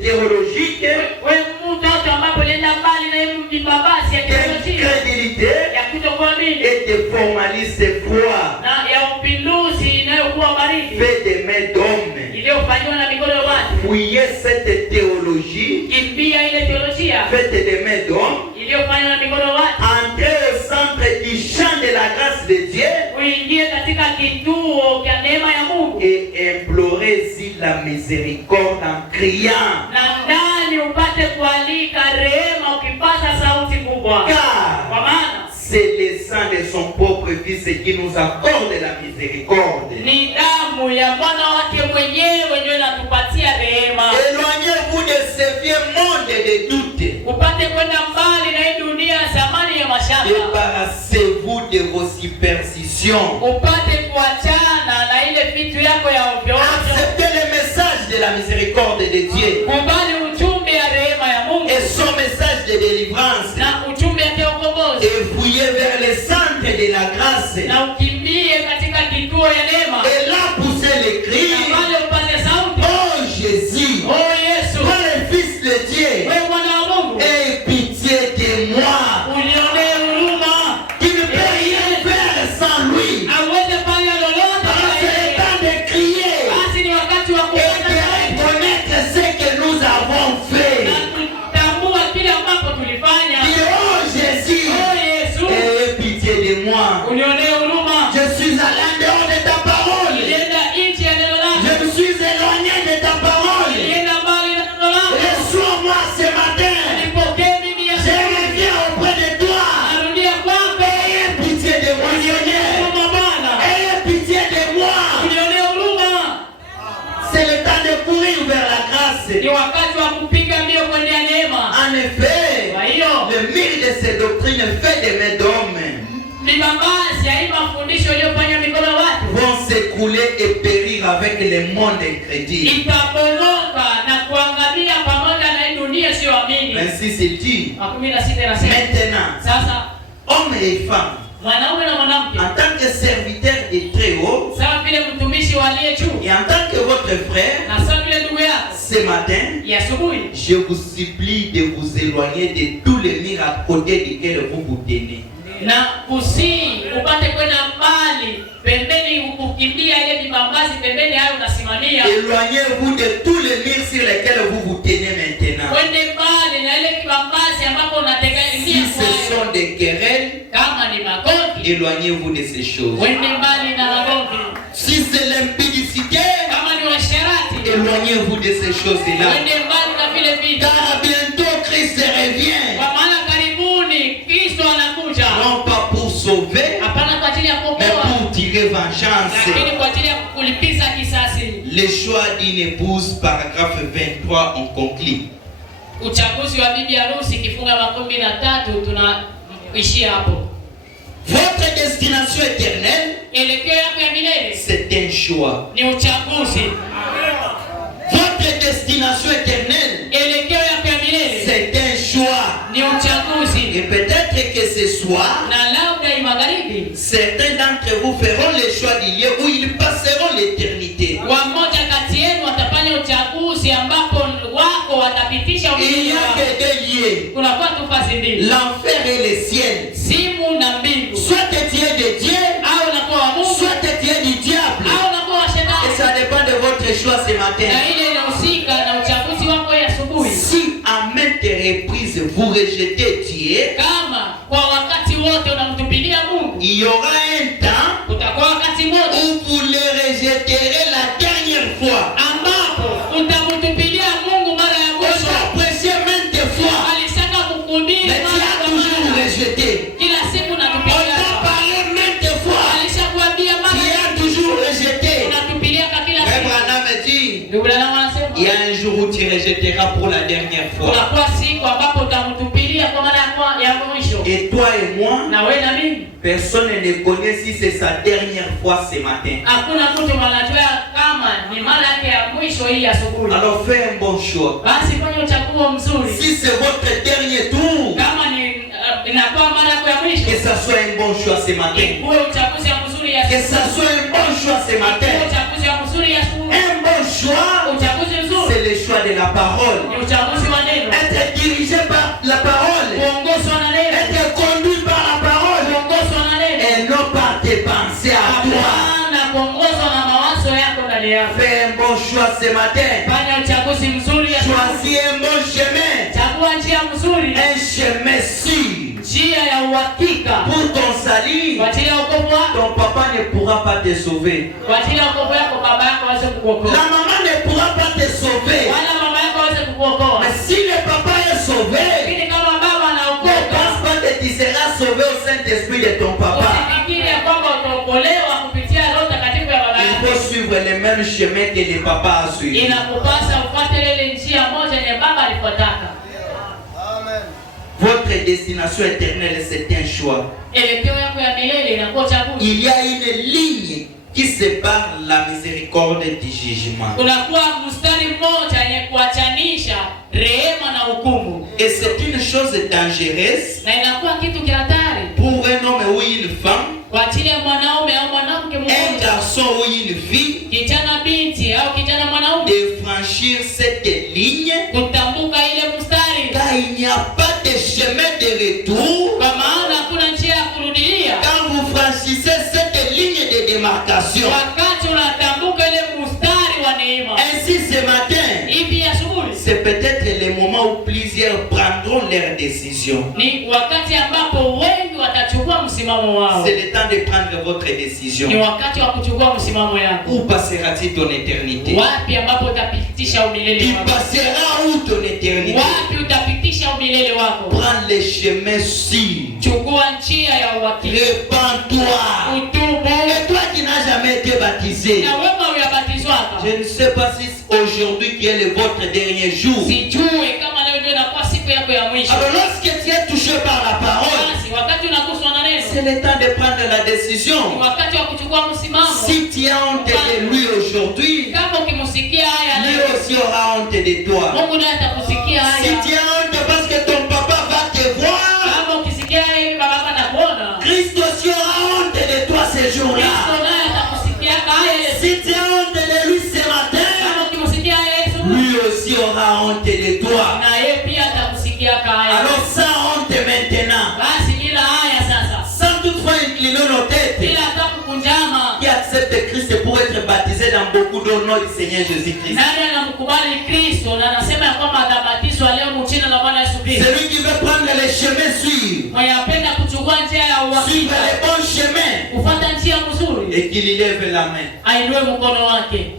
théologique, wewe mtoto ambapo ulienda mbali na hiyo mabasi ya teolojia d'incrédulité ya kutokuamini et de formalistes froids, na ya upinduzi inayokuwa baridi fait des mains d'hommes. iliyofanywa na mikono ya watu. Fouillez cette théologie, Kimbia ile teolojia faite des mains d'hommes, iliyofanywa na mikono ya watu. entrez au centre du champ de la grâce de Dieu Uingie katika kituo cha neema ya Mungu et implorez-y la miséricorde en criant. na ndani upate kualika rehema ukipaza sauti kubwa, Car kwa maana c'est le sang de son propre Fils qui nous accorde la miséricorde. ni damu ya mwana wake mwenyewe ndio inatupatia rehema. Éloignez-vous de ce vieux monde de doute. Upate kwenda mbali na hii dunia ya zamani ya mashaka. Débarrassez-vous de vos superstitions. Upate kuachana na ile vitu yako ya ovyo ovyo. Acceptez le message de la miséricorde de Dieu Kubali ujumbe ya rehema ya Mungu et son message de délivrance. na ujumbe ya ukombozi, Et fouillez vers le centre de la grâce. na ukimbie katika kituo ya neema. Et là, poussez les Na cris. pale upate sauti, Oh Jésus, oh Yesu, toi le Fils de Dieu, wewe mwana wa Mungu, aie pitié de moi. unionee huruma. Tu ne peux rien faire sans lui. Hauwezi fanya lolote Alors bila c'est le yeye. temps de crier Basi ni wakati wa et kuona de reconnaître ce que nous avons fait. na kutambua kile ambapo tulifanya. Dis, oh Jésus, Oh Yesu, aie pitié de moi. unionee huruma. Je suis allé en dehors de ta parole. Nilienda nchi ya neno lako. Je me suis éloigné de ta parole. Nilienda mbali na neno lako. Reçois-moi ce matin. Nipokee mimi Je Yesu. reviens auprès de toi. Narudia kwako. Aie pitié de moi, Seigneur. Huruma Bwana. Aie pitié de moi. Unionee huruma. C'est le temps de courir vers la grâce. Ni wakati wa kupiga mbio kwendea neema. En effet, Kwa hiyo le mire de ces doctrines faites des mains d'hommes ni mabasi ya hii mafundisho yaliyofanywa mikono ya watu vont s'écrouler et périr avec le monde incrédule. itabomoka na kuangamia pamoja na hii dunia isiyoamini. Ainsi c'est dit. 16 inasema Maintenant, sasa hommes et femmes, mwanaume na mwanamke en tant que serviteurs de très haut, sawa vile mtumishi wa aliye juu et en tant que votre frère, na sawa vile ndugu yako ce matin, ya asubuhi, je vous supplie de vous éloigner de tous les murs à côté desquels vous vous tenez. na kusii upate kwenda mbali pembeni, kukimbia ile vibambazi pembeni hayo unasimamia. Éloignez-vous de tous les murs sur lesquels vous vous tenez maintenant. Kwende mbali na ile vibambazi ambapo unategemea. Si ce sont des querelles, Kama ni magomvi, éloignez-vous de ces choses. kwende mbali na magomvi. Si c'est l'impudicité, Kama ni washerati, éloignez-vous de ces choses-là. kwende mbali na vile vitu. Car bientôt Christ revient. Kwa maana karibuni Kristo anakuja. Non pas pour sauver, Hapana kwa ajili ya mais kuokoa, pour tirer vengeance. lakini kwa ajili ya kulipiza kisasi. Le choix d'une épouse, paragraphe 23, on conclut. Uchaguzi wa bibi harusi kifunga 13 tunaishia hapo. Votre destination éternelle, Elekeo yako ya milele c'est un choix. ni uchaguzi. Votre destination éternelle, Elekeo yako ya milele c'est un choix. ni uchaguzi. Et peut-être que ce soir, Na labda magharibi certains d'entre vous feront le choix du lieu où ils passeront l'éternité. wamoja kati yenu watafanya uchaguzi ambapo wako watapitisha Il n'y umilele a wao. que deux lieux, Kunakuwa tu fasi mbili, l'enfer et le ciel. simu na mbingu. Soit tu es de Dieu, Au unakuwa wa Mungu soit tu es du diable. au unakuwa wa Et shetani. ça dépend de votre choix ce matin. Na ile inahusika na uchaguzi wako ya asubuhi. Si à maintes reprises vous rejetez Dieu, Kama kwa wakati wote unamtupilia Mungu, il y aura un temps utakuwa wakati mmoja où vous le rejetterez la dernière fois. ambapo utamtupilia Mungu mara ya On mwisho. t'a prêché maintes fois, Alisaka kukuhubiri mais tu mara as kwa toujours mara. rejeté. Kila siku On unatupilia. t'a parlé maintes fois, Alishakuambia tu mara as toujours rejeté. unatupilia kwa kila Frère siku. Branham dit, Ndugu yangu anasema il y a un jour où tu rejetteras pour la dernière fois. unakuwa siku ambapo utamtupilia kwa mara ya mwisho. Et toi et moi, Na wewe na mimi, personne ne connaît si c'est sa dernière fois ce matin. hakuna mtu anajua kama ni mara yake ya mwisho hii asubuhi. Alors fais un bon choix. Basi fanya uchaguo mzuri. Si c'est votre dernier tour, Kama ni inakuwa mara yako ya mwisho, que ça soit un bon choix ce matin. uwe uchaguzi ya mzuri ya Que ça soit un bon choix ce matin. uchaguzi ya mzuri ya asubuhi. Un bon choix, Uchaguzi mzuri c'est le choix de la parole. ni uchaguzi wa neno. Être dirigé par la parole. Kuongozwa na neno. Être conduit par la parole. Kuongozwa na neno. Et non par tes pensées à toi. Hapana kuongozwa na mawazo yako ndani yako. Fais un bon choix ce matin. Fanya uchaguzi mzuri ya asubuhi. Choisis un bon chemin. Chagua njia mzuri, Un chemin sûr. njia ya uhakika Pour ton salut, kwa ajili ya wokovu wako, ton papa ne pourra pas te sauver. kwa ajili ya wokovu wako. Baba yako aweze La kukuokoa, maman ne pourra pas te sauver. wala mama yako aweze kukuokoa. Mais si le papa est sauvé, Lakini kama baba ne anaokoka, pense pas que tu seras sauvé au Saint-Esprit de ton papa. usifikiri ya kwamba utaokolewa kupitia Roho Takatifu ya baba Il yako. faut suivre le même chemin que le papa a suivi. Inakupasa ufuate ile njia moja yenye baba alifuataka. Amen. Votre destination éternelle, c'est un choix. Elekeo yako ya milele inakuwa uchaguzi. Il y a une ligne qui sépare la miséricorde du jugement. Unakuwa mstari mmoja yenye kuachanisha rehema na hukumu, Et c'est une chose dangereuse na inakuwa kitu kia hatari pour un homme ou une femme, kwa ajili ya mwanaume au mwanamke un mmoja, garçon ou une fille, kijana binti au kijana mwanaume, de franchir cette ligne, kutambuka ile mstari, car il n'y a pas de chemin de retour. kwa maana hakuna njia ya kurudilia. Quand vous franchissez cette ligne de démarcation, Wakati unatambuka ile mstari wa neema, ainsi ce matin, hivi asubuhi c'est peut-être le moment où plusieurs prendront leur décision. ni wakati ambapo wengi watachukua msimamo wao. C'est le temps de prendre votre Ni décision. wakati wa kuchukua msimamo yako. Où passera-t-il ton éternité? Wapi ambapo utapitisha umilele Tu wako? passeras où ton éternité? Wapi utapitisha umilele wako? Prends le chemin sûr. Chukua njia ya uhakika. Répands-toi. Utubu. Et toi qui n'as jamais été baptisé, Na wewe uyabatizwaka. je ne sais pas si aujourd'hui qui est votre dernier jour. Sijui kama leo ndio inakuwa siku yako ya mwisho. Alors lorsque tu es touché par la parole, Basi wakati unaguswa na neno, c'est le temps de prendre la décision. Ni wakati wa kuchukua msimamo. Si tu as honte de lui aujourd'hui, Kama ukimsikia haya lui leo, aussi aura honte de toi. Mungu naye atakusikia Si haya. tu as honte parce que ton papa va te voir, Kama ukisikia hivi baba yako anakuona, Christ aussi aura honte de toi ces Kristo jours-là. naye atakusikia haya. Si tu as honte de lui ce matin, Kama ukimsikia Yesu, lui aussi aura honte de toi. na yeye pia atakusikia haya. Alors sans honte maintenant, Basi bila haya sasa, sans toutefois incliner nos têtes, bila hata kukunjama, qui accepte Christ pour être baptisé dans beaucoup d'eau au nom du Seigneur Jésus-Christ. nani anamkubali Kristo na anasema ya kwamba atabatizwa leo mchina na Bwana Yesu Kristo? Celui qui veut prendre le chemin sûr, Mwenye apenda kuchukua njia ya suivre uhakika, les bons chemins, kufuata njia nzuri, et qu'il lève la main, ainue mkono wake,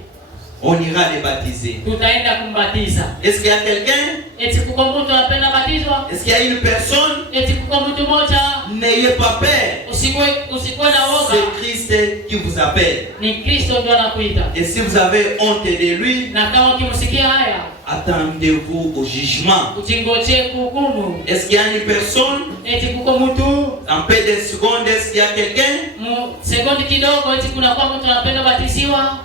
on ira les baptiser. tutaenda kumbatiza. Est-ce qu'il y a quelqu'un? Eti kuko mtu anapenda batizwa? Est-ce qu'il y a une personne? Eti kuko mtu mmoja? N'ayez pas peur. Usikuwe na woga. C'est Christ qui vous appelle. Ni Kristo ndio anakuita. Et si vous avez honte de lui, Na kama ukimsikia haya, attendez-vous au jugement. usingoje kuhukumu. Est-ce qu'il y a une personne? Eti kuko mtu En peu de secondes, est-ce qu'il y a quelqu'un? sekondi kidogo, eti kuna kwa mtu anapenda batiziwa?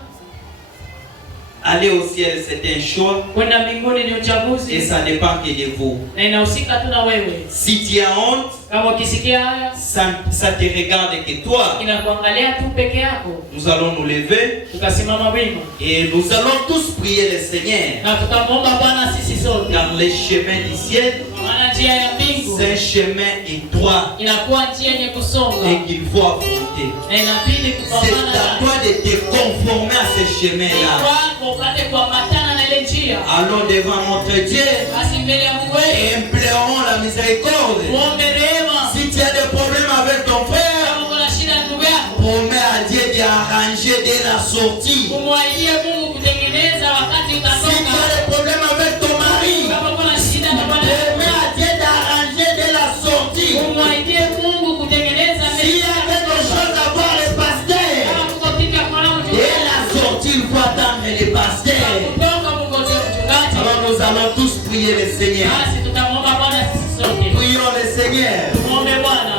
Aller au ciel, c'est un choix. Kwenda mbinguni ni Et uchaguzi, ça dépend que de vous. na inahusika tu na wewe. Si tu as honte, Kama ukisikia haya, ça te regarde que toi. inakuangalia tu peke yako. Nous allons nous lever Tukasimama wima et nous allons tous prier le Seigneur. na tutamwomba Bwana sisi sote, Car le chemin du ciel, maana njia ya mbingu c'est un chemin étroit inakuwa njia yenye kusonga et qu'il faut affronter. na inabidi C'est kupambana à nayo. toi de te conformer à ce chemin-là. Kwako upate kuambatana na ile njia. Allons devant notre Dieu Basi mbele ya Mungu wetu et implorons la miséricorde. muombe rehema. Si tu as des problèmes avec ton frère, Kama uko na shida na ndugu yako, promets à Dieu d'arranger dès la sortie. umwaidie Mungu kutengeneza wakati Si tu as utatoka. des problèmes avec ton mari, Kama uko na shida na bwana promets yako, à Dieu d'arranger dès la sortie. umwaidie Mungu kutengeneza S'il y mbele a quelque chose à voir le pasteur, kama kuko kitu ya kuona dès mchungaji, la sortie, il faut attendre le pasteur. kutoka mngoje mchungaji. Alors nous allons tous prier le Seigneur. Basi tutamwomba Bwana sisi sote. Prions le Seigneur. Muombe Bwana.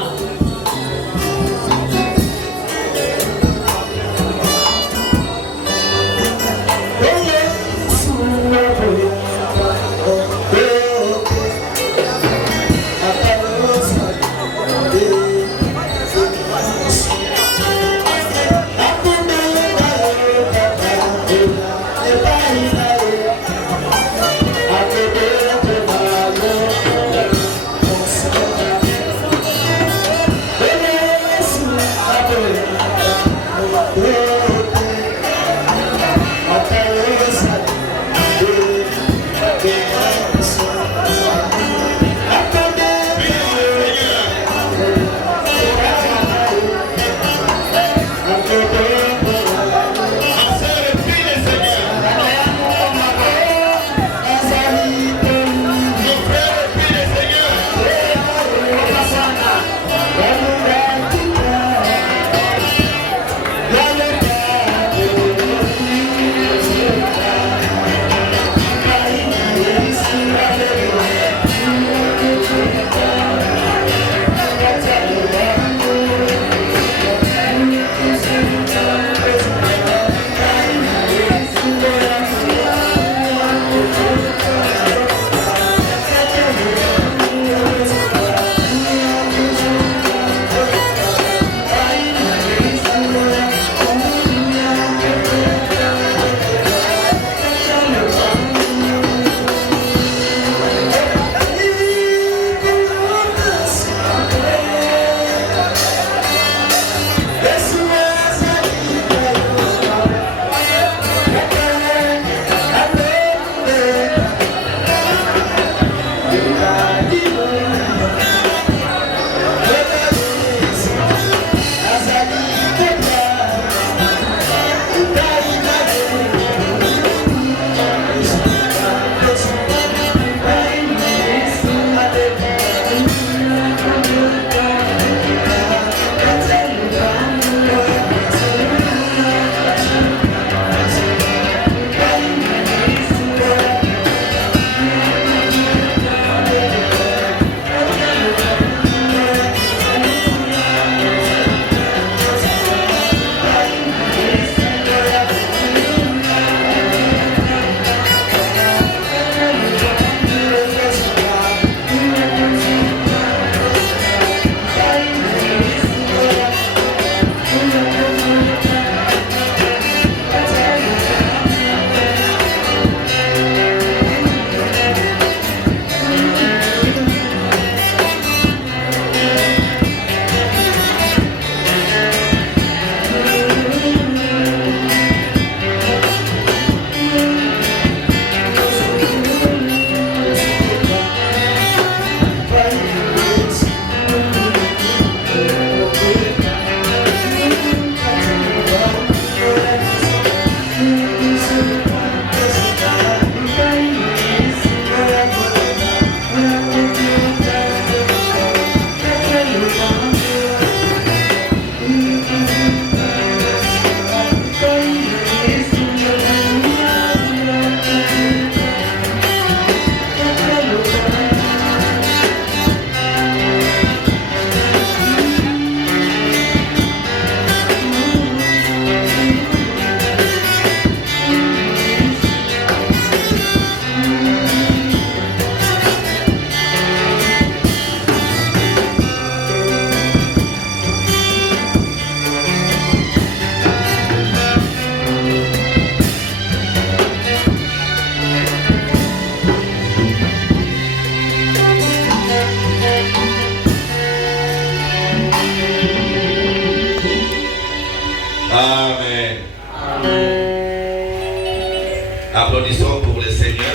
Applaudissons pour le Seigneur.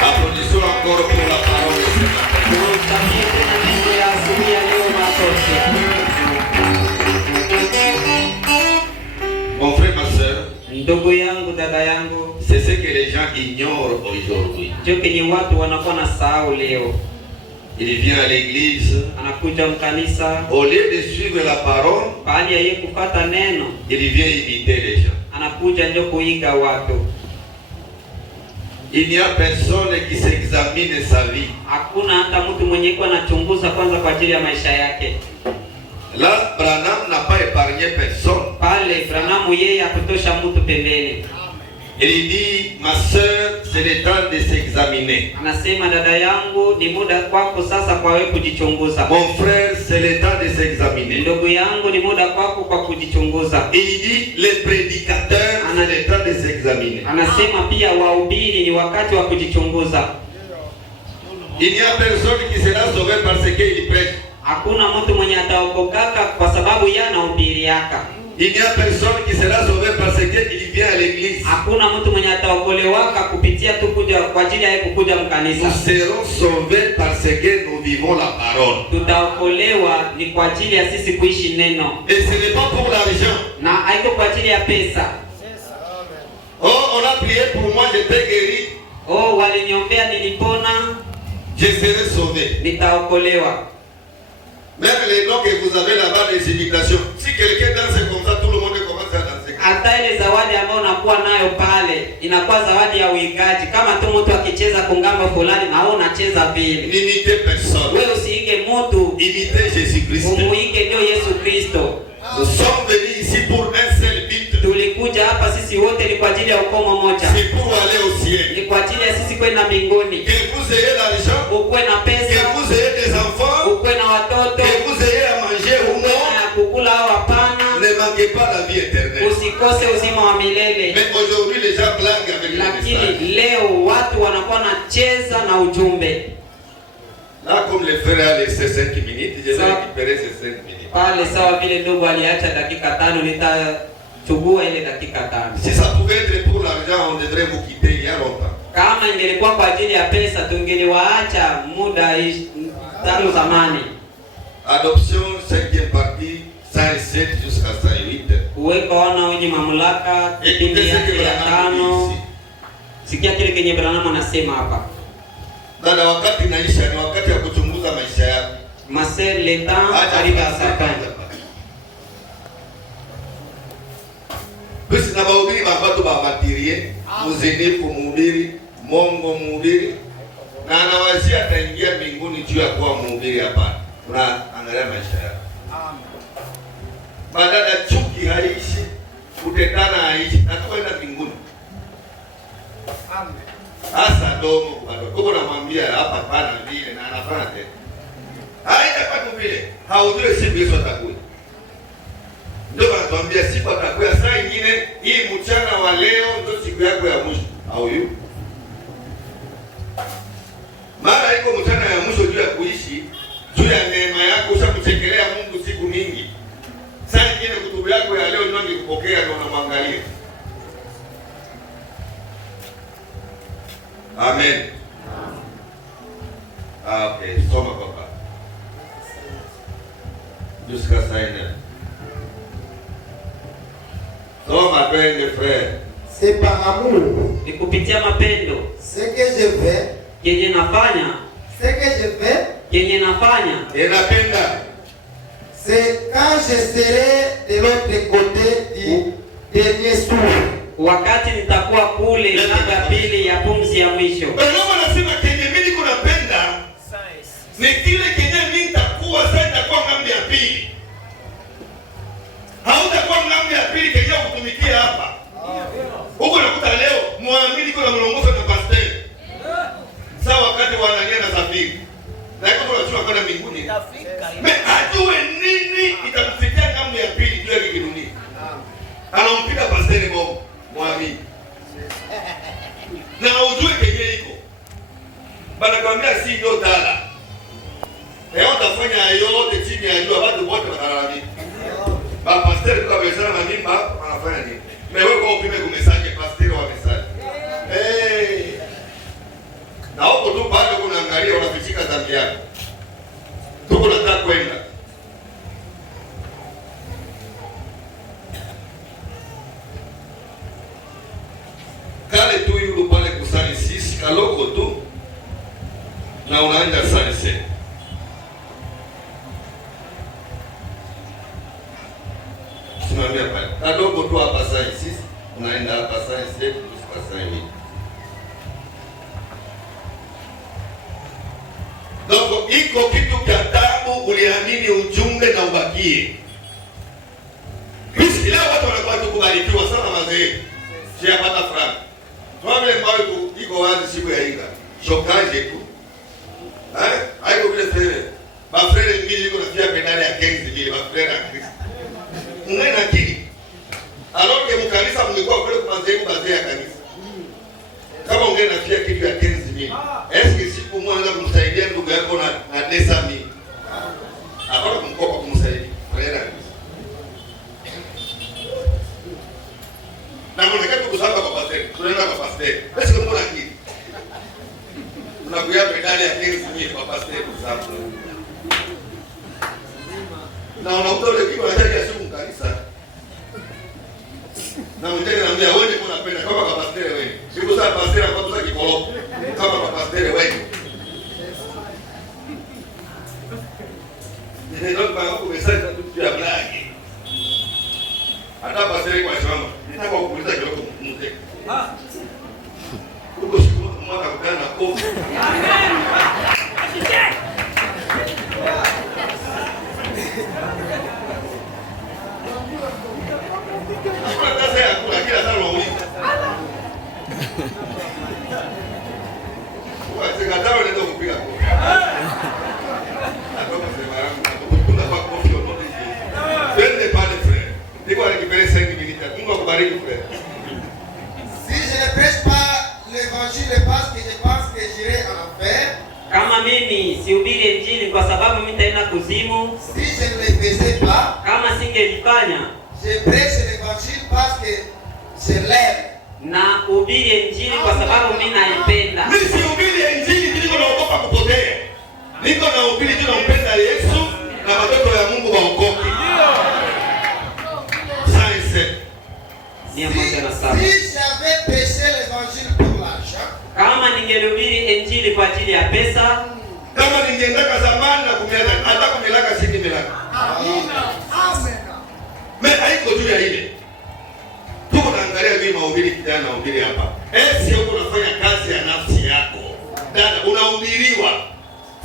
Applaudissons encore pour la parole de ce matin. Mon frère, ma soeur, ndugu yangu, dada yangu, c'est ce que les gens ignorent aujourd'hui. ndio kenye watu wanakuwa na sahau leo. Il vient à l'église, Anakuja mkanisa, au lieu de suivre la parole, bali ya yeye kufuata neno, il vient imiter les gens. anakuja ndio kuiga watu. Il n'y a personne qui s'examine sa vie. Hakuna hata mtu mwenye iko anachunguza kwanza kwa ajili ya maisha yake. Là, Branham n'a pas épargné personne. Pale Branham yeye akutosha mtu pembeni. Il dit, ma soeur, c'est le temps de s'examiner. Anasema, dada yangu, ni muda kwako sasa kwa wewe kujichunguza. Mon frère, c'est le temps de s'examiner. Ndugu yangu, ni muda kwako kwa kujichunguza. Il dit, les prédicateurs, c'est le temps de s'examiner. Anasema pia wahubiri ni wakati wa kujichunguza. Il n'y a personne qui sera sauvé parce qu'il prêche. Hakuna mtu mwenye ataokokaka kwa sababu yeye anahubiri yaka. Il n'y a personne qui sera sauvé parce qu'il vient à l'église. Hakuna mtu mwenye ataokolewaka kupitia tu kuja kwa ajili ya kuja mkanisa. Nous serons sauvés parce que nous vivons la parole. Tutaokolewa ni kwa ajili ya sisi kuishi neno. Et ce n'est pas pour l'argent. Na haiko kwa ajili ya pesa. Oh, on a prié pour moi, j'étais guéri. Oh, waliniombea nilipona. Je serai sauvé. Nitaokolewa. Même les noms que vous avez là-bas, les invitations. Si quelqu'un danse comme ça, tout le monde commence à danser. Hata ile zawadi ambayo unakuwa nayo pale inakuwa zawadi ya uigaji. Kama tu mtu akicheza kungamba fulani na wewe unacheza vile. N'imitez personne. Wewe usiige mtu. Imitez Jésus-Christ. Umuige ndio Yesu Kristo. Nous sommes venus ici pour un seul but. Tulikuja hapa sisi wote ni kwa ajili ya ukomo moja. C'est pour aller au ciel. Ni kwa ajili ya sisi kwenda mbinguni. Que vous ayez l'argent. Ukuwe na pesa. Que vous ayez des enfants. Ukuwe na watoto. Que vous ayez à manger ou non. Kukula au hapana. Ne manquez pas la vie éternelle. Usikose uzima wa milele. Mais aujourd'hui les gens blaguent avec le message. Lakini leo watu wanakuwa nacheza na ujumbe. Là, comme le frère a laissé 5 minutes, je vais récupérer ces 5 minutes. Pale sawa vile ndugu aliacha dakika 5, nitachukua ile dakika 5. Si ça pouvait être pour l'argent, on devrait vous quitter il y a longtemps. Kama ingelikuwa kwa ajili ya pesa tungeliwaacha muda tangu zamani. Adoption 5e partie 107 jusqu'à 108. Uweka wana wenye mamlaka kipindi yake ya 5. Sikia kile kenye Branham anasema hapa. Dada, wakati naisha ni wakati ya kuchunguza maisha yako. Maser le temps arrive à sa fin. Basi na bahubiri watu babatirie, muzinifu mhubiri, mongo mhubiri, na anawazia ataingia mbinguni juu ya kuwa mhubiri hapa. Unaangalia maisha yako. Badala chuki haishi, kutetana haishi, na tuenda mbinguni. Asa domo kwa namwambia hapa pana vile na anafanya tena. Haitakuwa vile. Haujui siku Yesu atakuja. Ndio anatuambia siku atakuja saa nyingine, hii mchana wa leo ndio siku yako ya mwisho. Au yu? Mara iko mchana ya mwisho juu ya kuishi, juu ya neema yako ushakuchekelea Mungu siku mingi. Saa nyingine kutubu yako ya leo ndio nikupokea ndio unamwangalia. Amen. Ah, ok. Soma papa. Jusqu'à ça, soma twende frère. C'est par amour. Ni kupitia mapendo. Ce que je fais. Yenye nafanya. Ce que je fais. Yenye nafanya. Enapenda. C'est quand je serai de l'autre côté du dernier souffle. Wakati nitakuwa kule ngambo ya pili ya pumzi ya mwisho. Bwana anasema kenye mimi niko napenda ni kile kenye mimi nitakuwa sasa nitakuwa ngambo ya pili. Hautakuwa ngambo ya pili kenye kutumikia hapa. Huko nakuta leo muamini kuna mlongozo na pastor. Sasa wakati wanalia na safiri. Na hiyo tunachua kwenda mbinguni. Ajue nini itamfikia ngambo ya pili juu ya kidunia. Anampiga pastor Mungu. Mwamini. Na ujue kenye iko. Bana kwambia si ndio tala. Leo utafanya yote chini ya jua watu wote watalalamika. Ba pastor kwa besana na mimba unafanya nini? Wewe kwa upime kumesaje pastor wa mesaje. Na huko tu bado kunaangalia unafichika dhambi yako. Tuko nataka kwenda. Kale tu yule pale kusali sisi kaloko tu na unaenda salise. Simamia pale. Kadogo tu hapa sisi unaenda hapa sisi tusipasane hivi. Donc iko kitu cha tabu uliamini ujumbe na ubakie. Mimi leo watu wanakuwa tukubarikiwa sana mazee. Chia pata frank. Kwa vile mbao iko wazi siku ya Inga. Shokaje tu. Haiko vile sere. Ba frere mbili iko nafia pedali ya Kenzi mbili ba frere na Kristo. Mngena kili. Aloke mkanisa mngekuwa kule kwa madhehebu bazee ya kanisa. Kama ungena nafia kitu ya Kenzi mbili. Eski siku mwanza kumsaidia ndugu yako na desa mbili. Hapana kumkopa kumsaidia. Frere. Na mwanakatu kusamba kwa pastor. Tunaenda kwa pastor. Basi kama una kitu. Unakuya pedali ya Kenzi mbili kwa pastor kusamba. Na unakuta ule kitu anataka siku kanisa. Na mtende anambia wewe ndio unapenda kama kwa pastor wewe. Siku za pastor kwa kusa kikolo. Kama kwa pastor wewe. Ndio kwa kumesaje tu ya blagi. Hata pastor kwa shamba. Nitaka kukuuliza kidogo mzee. Uko siku mwaka kutana na kofi. Sasa ya kula kila sana unauliza. Kwa sekataro ndio kupiga kofi. Atoka sema yangu kuna kwa kofi yote. Twende pale frère. Niko nikipeleka 5 minutes. Mungu akubariki frère. Si je ne prêche pas l'évangile parce que je pense que j'irai en enfer. Kama mimi sihubiri injili kwa sababu mimi nitaenda kuzimu. Si je ne le faisais pas. Kama singelifanya. Je prêche l'évangile parce que je l'aime. Na hubiri injili kwa sababu mimi naipenda. Mimi sihubiri injili niko naogopa kupotea. Niko nahubiri tunampenda Yesu na watoto ya Mungu waokoke. Si j'avais prêché l'évangile pour l'argent, kama ningelihubiri injili kwa ajili ya pesa, kama ningeendaka zamani na kumiaka hata kumilaka siki milaka. Amen. Mimi haiko juu ya ile. Tuko naangalia mimi mahubiri kijana nahubiri hapa. Sio unafanya kazi ya nafsi yako. Dada unahubiriwa.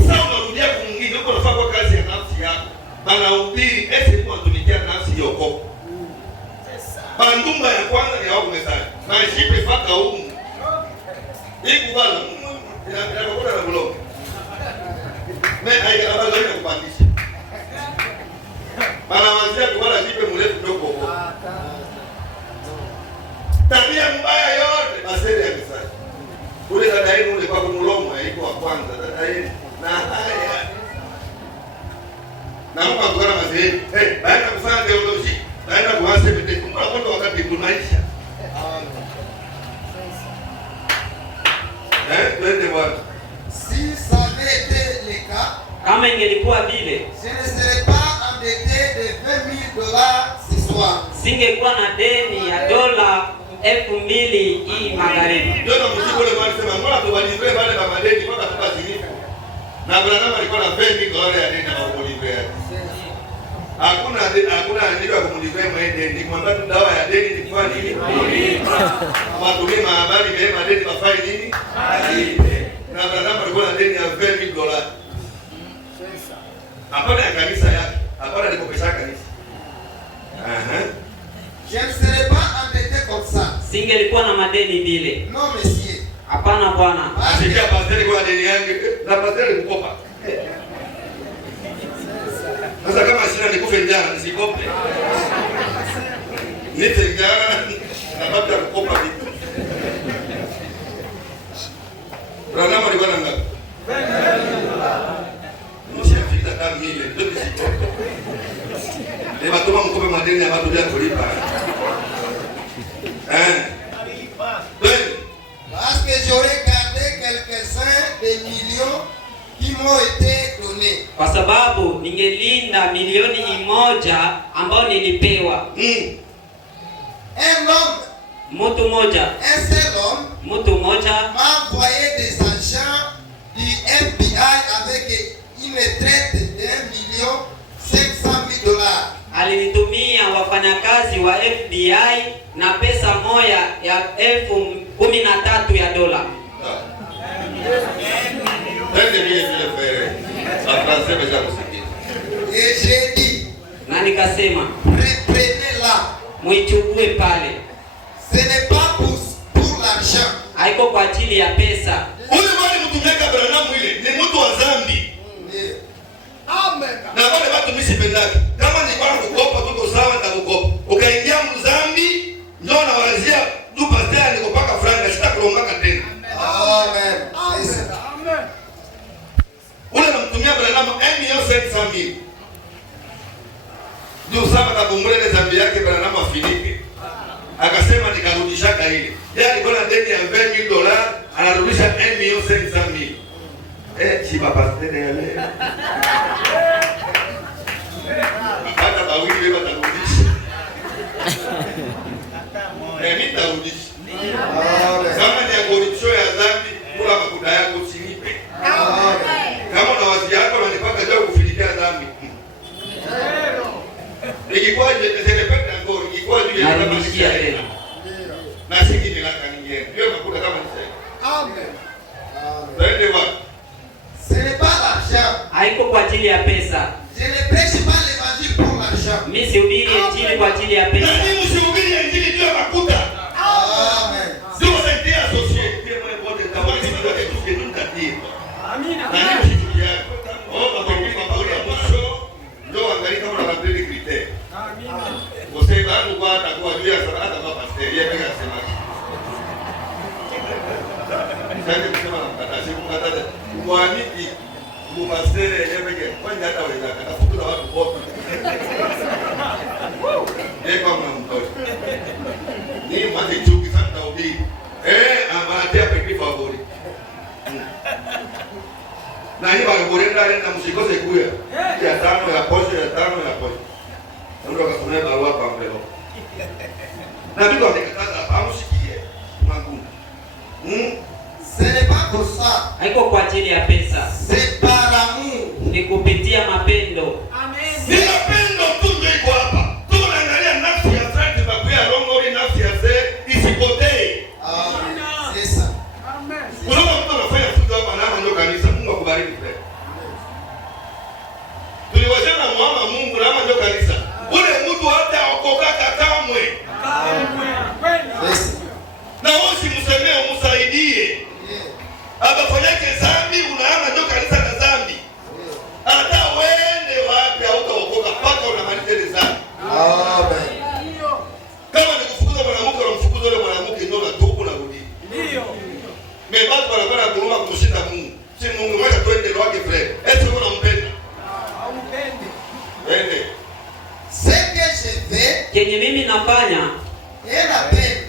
Sasa unarudia kumwingine uko unafanya kazi ya nafsi yako. Anahubiri sio unatumikia nafsi hiyo koko. Bandumba ya kwanza ni wao kumesali. Na shipe faka humu. Hii kubala inakuwa na blog. Mimi haikabala ile kupandisha. Bana wanzia kubala shipe mrefu kidogo huko. Tabia mbaya yote basere ya misali. Ule dada yenu ule kwa mlomo haiko wa kwanza dada yenu. Na haya. Na mko kwa mazee. Baada ya kufanya theology naenda kuanza mete kumbuka kwamba wakati tunaisha. Twende bwana. Si ça avait été le cas, kama ingelikuwa vile, je ne serais pas endetté de $20,000 ce soir. singekuwa na deni ya dola 2,000 hii magharibi. Ndio mjiko ile bwana sema mbona tuwalipe wale ba madeni mpaka tupazinifu. Na bwana alikuwa na $20,000 ya deni na kulipa. Hakuna andiko ya kumlipia mwenye ni kwamba dawa ya deni ni kwa nini? Watumie mahabari mema deni mafai nini? Alipe. Na bwana alikuwa na deni ya $20,000. Hapana ya kanisa yake. Hapana liko pesa ya kanisa. Je ne serais pas endetté comme ça. Singelikuwa na madeni vile. Non, monsieur. Hapana bwana. Asikia pastor kwa deni yake na pastor alikopa. Sasa kama sina nikufe njaa nisikope. Nite njaa na baba kukopa vitu. Programa ni bwana ngapi? Mshafika kama mimi ndio nisikope. Leo tuma mkope madeni ya watu ya kulipa. kwa sababu ningelinda milioni moja ambao nilipewa. Un homme, Mtu moja, un seul homme, mtu moja m'a envoyé des agents du FBI avec une traite de $1,500,000. alinitumia wafanyakazi wa FBI na pesa moja ya $13,000. Et j'ai dit, Na nikasema reprenez-la. mwichukue pale, Ce n'est pas pour l'argent. haiko kwa ajili ya pesa. Ule bali mtumeka Branham ile ni mtu wa dhambi. Amen. Na wale watu mimi sipendaki. Kama ni kwa kukopa tuko sawa nitakukopa. Ukaingia mzambi ndio nawazia tu pastor nikopaka franga sitakulombaka tena. Amen. Amen. Ule namtumia Branham $1,500,000. Ndio sawa kabumbele dhambi yake Branham afilike. Akasema nikarudishaka ile. Yeye alikuwa na deni ya $20,000 anarudisha $1,500,000. Chiba pastor yale. Hata bawili wewe utarudisha. Mimi nitarudisha. Kama ni corruption ya dhambi, kula makuta yako usinipe. Kama na wazi yako unanipaka leo kufilikia dhambi. Nikikwaje nitapenda ngori, nikikwaje Narudishia tena. na sisi ni laka nyingine. Ndio makuta kama ni sasa. Amen. Twende wapi? Ce n'est pas l'argent. Haiko kwa ajili ya pesa. Je ne prêche pas l'évangile pour l'argent. Mimi sihubiri injili kwa ajili ya pesa. Na mimi msihubiri injili juu ya makuta. Amen. Sio saidia associé. Pia mwe wote kama hivi ndio kitu chetu nitatii. Amina. Na mimi sikia. Oh, baba ule mwisho ndio angalia kama unapenda kriteria. Amina. Msema wangu kwa atakuwa juu ya hata kama pastor yeye pia anasema. Sasa kusema mkatashi mkataza. Mwaniki Mmasere yeye kwani hata waweza atafuta watu wote. Yeye kama mtoto. Ni mate chuki sana ubii. Amatia pekee favori. Na hiyo aliborenda ile na msikose kuya. Ya tano ya posho ya tano ya posho. Ndio akasomea barua kwa mbele. Na mimi nikakataza hapa amsikie. Mungu. Ce n'est pas pour ça. Haiko kwa ajili ya pesa. C'est par amour. Ni kupitia mapendo. Ni mapendo tu ndio iko hapa. Tunaangalia nafsi ya Zati bakuya Rongori, nafsi ya Zee isipotee. Amen. C'est ça. Unaona mtu anafanya fujo hapa na ndio kanisa. Mungu akubariki pia. Tuliwazana muama Mungu na ndio kanisa. Ule mtu hata okokaka kamwe. Yes. Na wewe usimsemee umsaidie. Abafanyake dhambi unaama ndio kanisa na dhambi. Hata wende wapi hautaokoka mpaka unamaliza ile dhambi. Amen. Kama ni kufukuza mwanamke unamfukuza yule mwanamke ndio unatubu na rudi. Ndio. Mebaki wanapenda kuomba kumshinda Mungu. Si Mungu mmoja twende lwake frère. Eti wewe unampenda? Haumpendi. Wende. Ce que je fais, Kenye mimi nafanya, et la peine.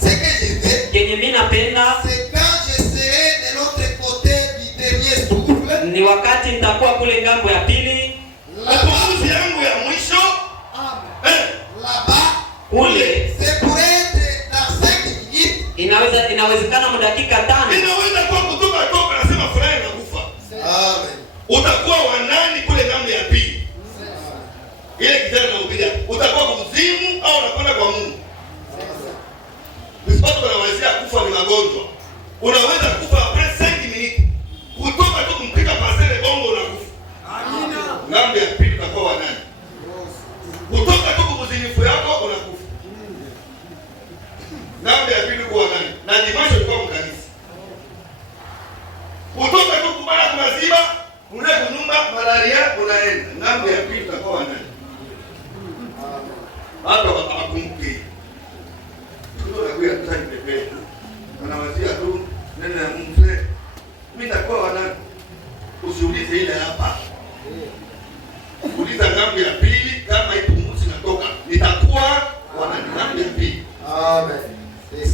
Ce que je fais, kenye mimi napenda c'est quand je serai de l'autre côté du dernier souffle. ni wakati nitakuwa kule ngambo ya pili, Pumzi yangu ya mwisho. Là-bas, kule c'est pour être dans 5 minutes. inawezekana mu dakika 5. Inaweza kuwa kutoka nasema furaha inakufa. Amen. Utakuwa wanani kule ngambo ya pili. Ile kijana anahubiria, utakuwa kuzimu au unakwenda kwa Mungu. Msipato wanawazia kufa ni magonjwa. Unaweza kufa après 5 minutes. Kutoka tu kumpiga pasere bongo unakufa. Amina. Ngambo ya pili utakuwa wanani? Kutoka tu kumzinifu yako unakufa. Ngambo ya pili kwa wanani? Na dimasho ilikuwa mkanisa. Kutoka tu kubana kumaziba, unataka kunyumba malaria unaenda. Ngambo ya pili utakuwa wanani? Hata watakumbuki. Ndio nakuya tutani pepe. Wanawazia tu nene ya Mungu. Mimi nitakuwa wanani? Usiulize ile hapa. Uliza ngambo ya pili kama ipo mtu natoka. Nitakuwa wanani ngambo ya pili. Amen. Yes.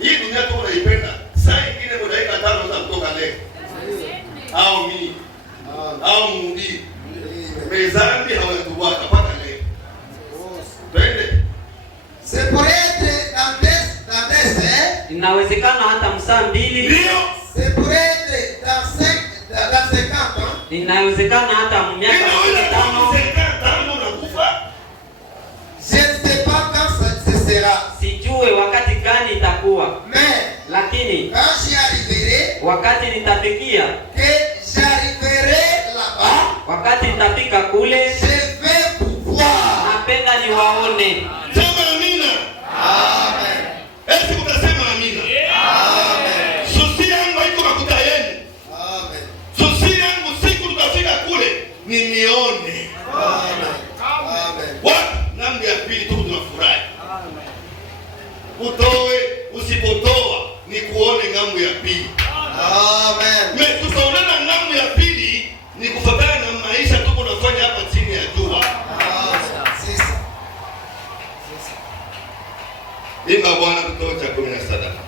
Hii dunia tu unaipenda. Saa nyingine dakika 5 unaweza kutoka leo. Au mimi. Amen. au mhubiri. Mezambi hawatubwata pata leo. Twende. C'est pour être dans des Inawezekana hata msaa 2. Ndio. C'est pour être dans 50 ans. Inawezekana hata miaka 5. Je ne sais pas quand ça sera. Sijue wakati gani itakuwa. Mais Lakini quand j'y arriverai, wakati nitafikia, que j'arriverai là-bas, wakati nitafika kule, je vais pouvoir. napenda niwaone. Sema amina. Amen. Esi utasema amina. Amen. Susi yangu haiko makuta yenu. Amen. Susi yangu siku tutafika kule ni nione. Amen. Amen. Wapi? Ngambo ya pili tu tunafurahi. Utoe usipotoa ni kuone ngambo ya pili. Amen. Tutaonana ngambo ya pili ni kufatana na maisha tuko tunafanya hapa chini ya jua. Imba Bwana tutoe chakula na sadaka.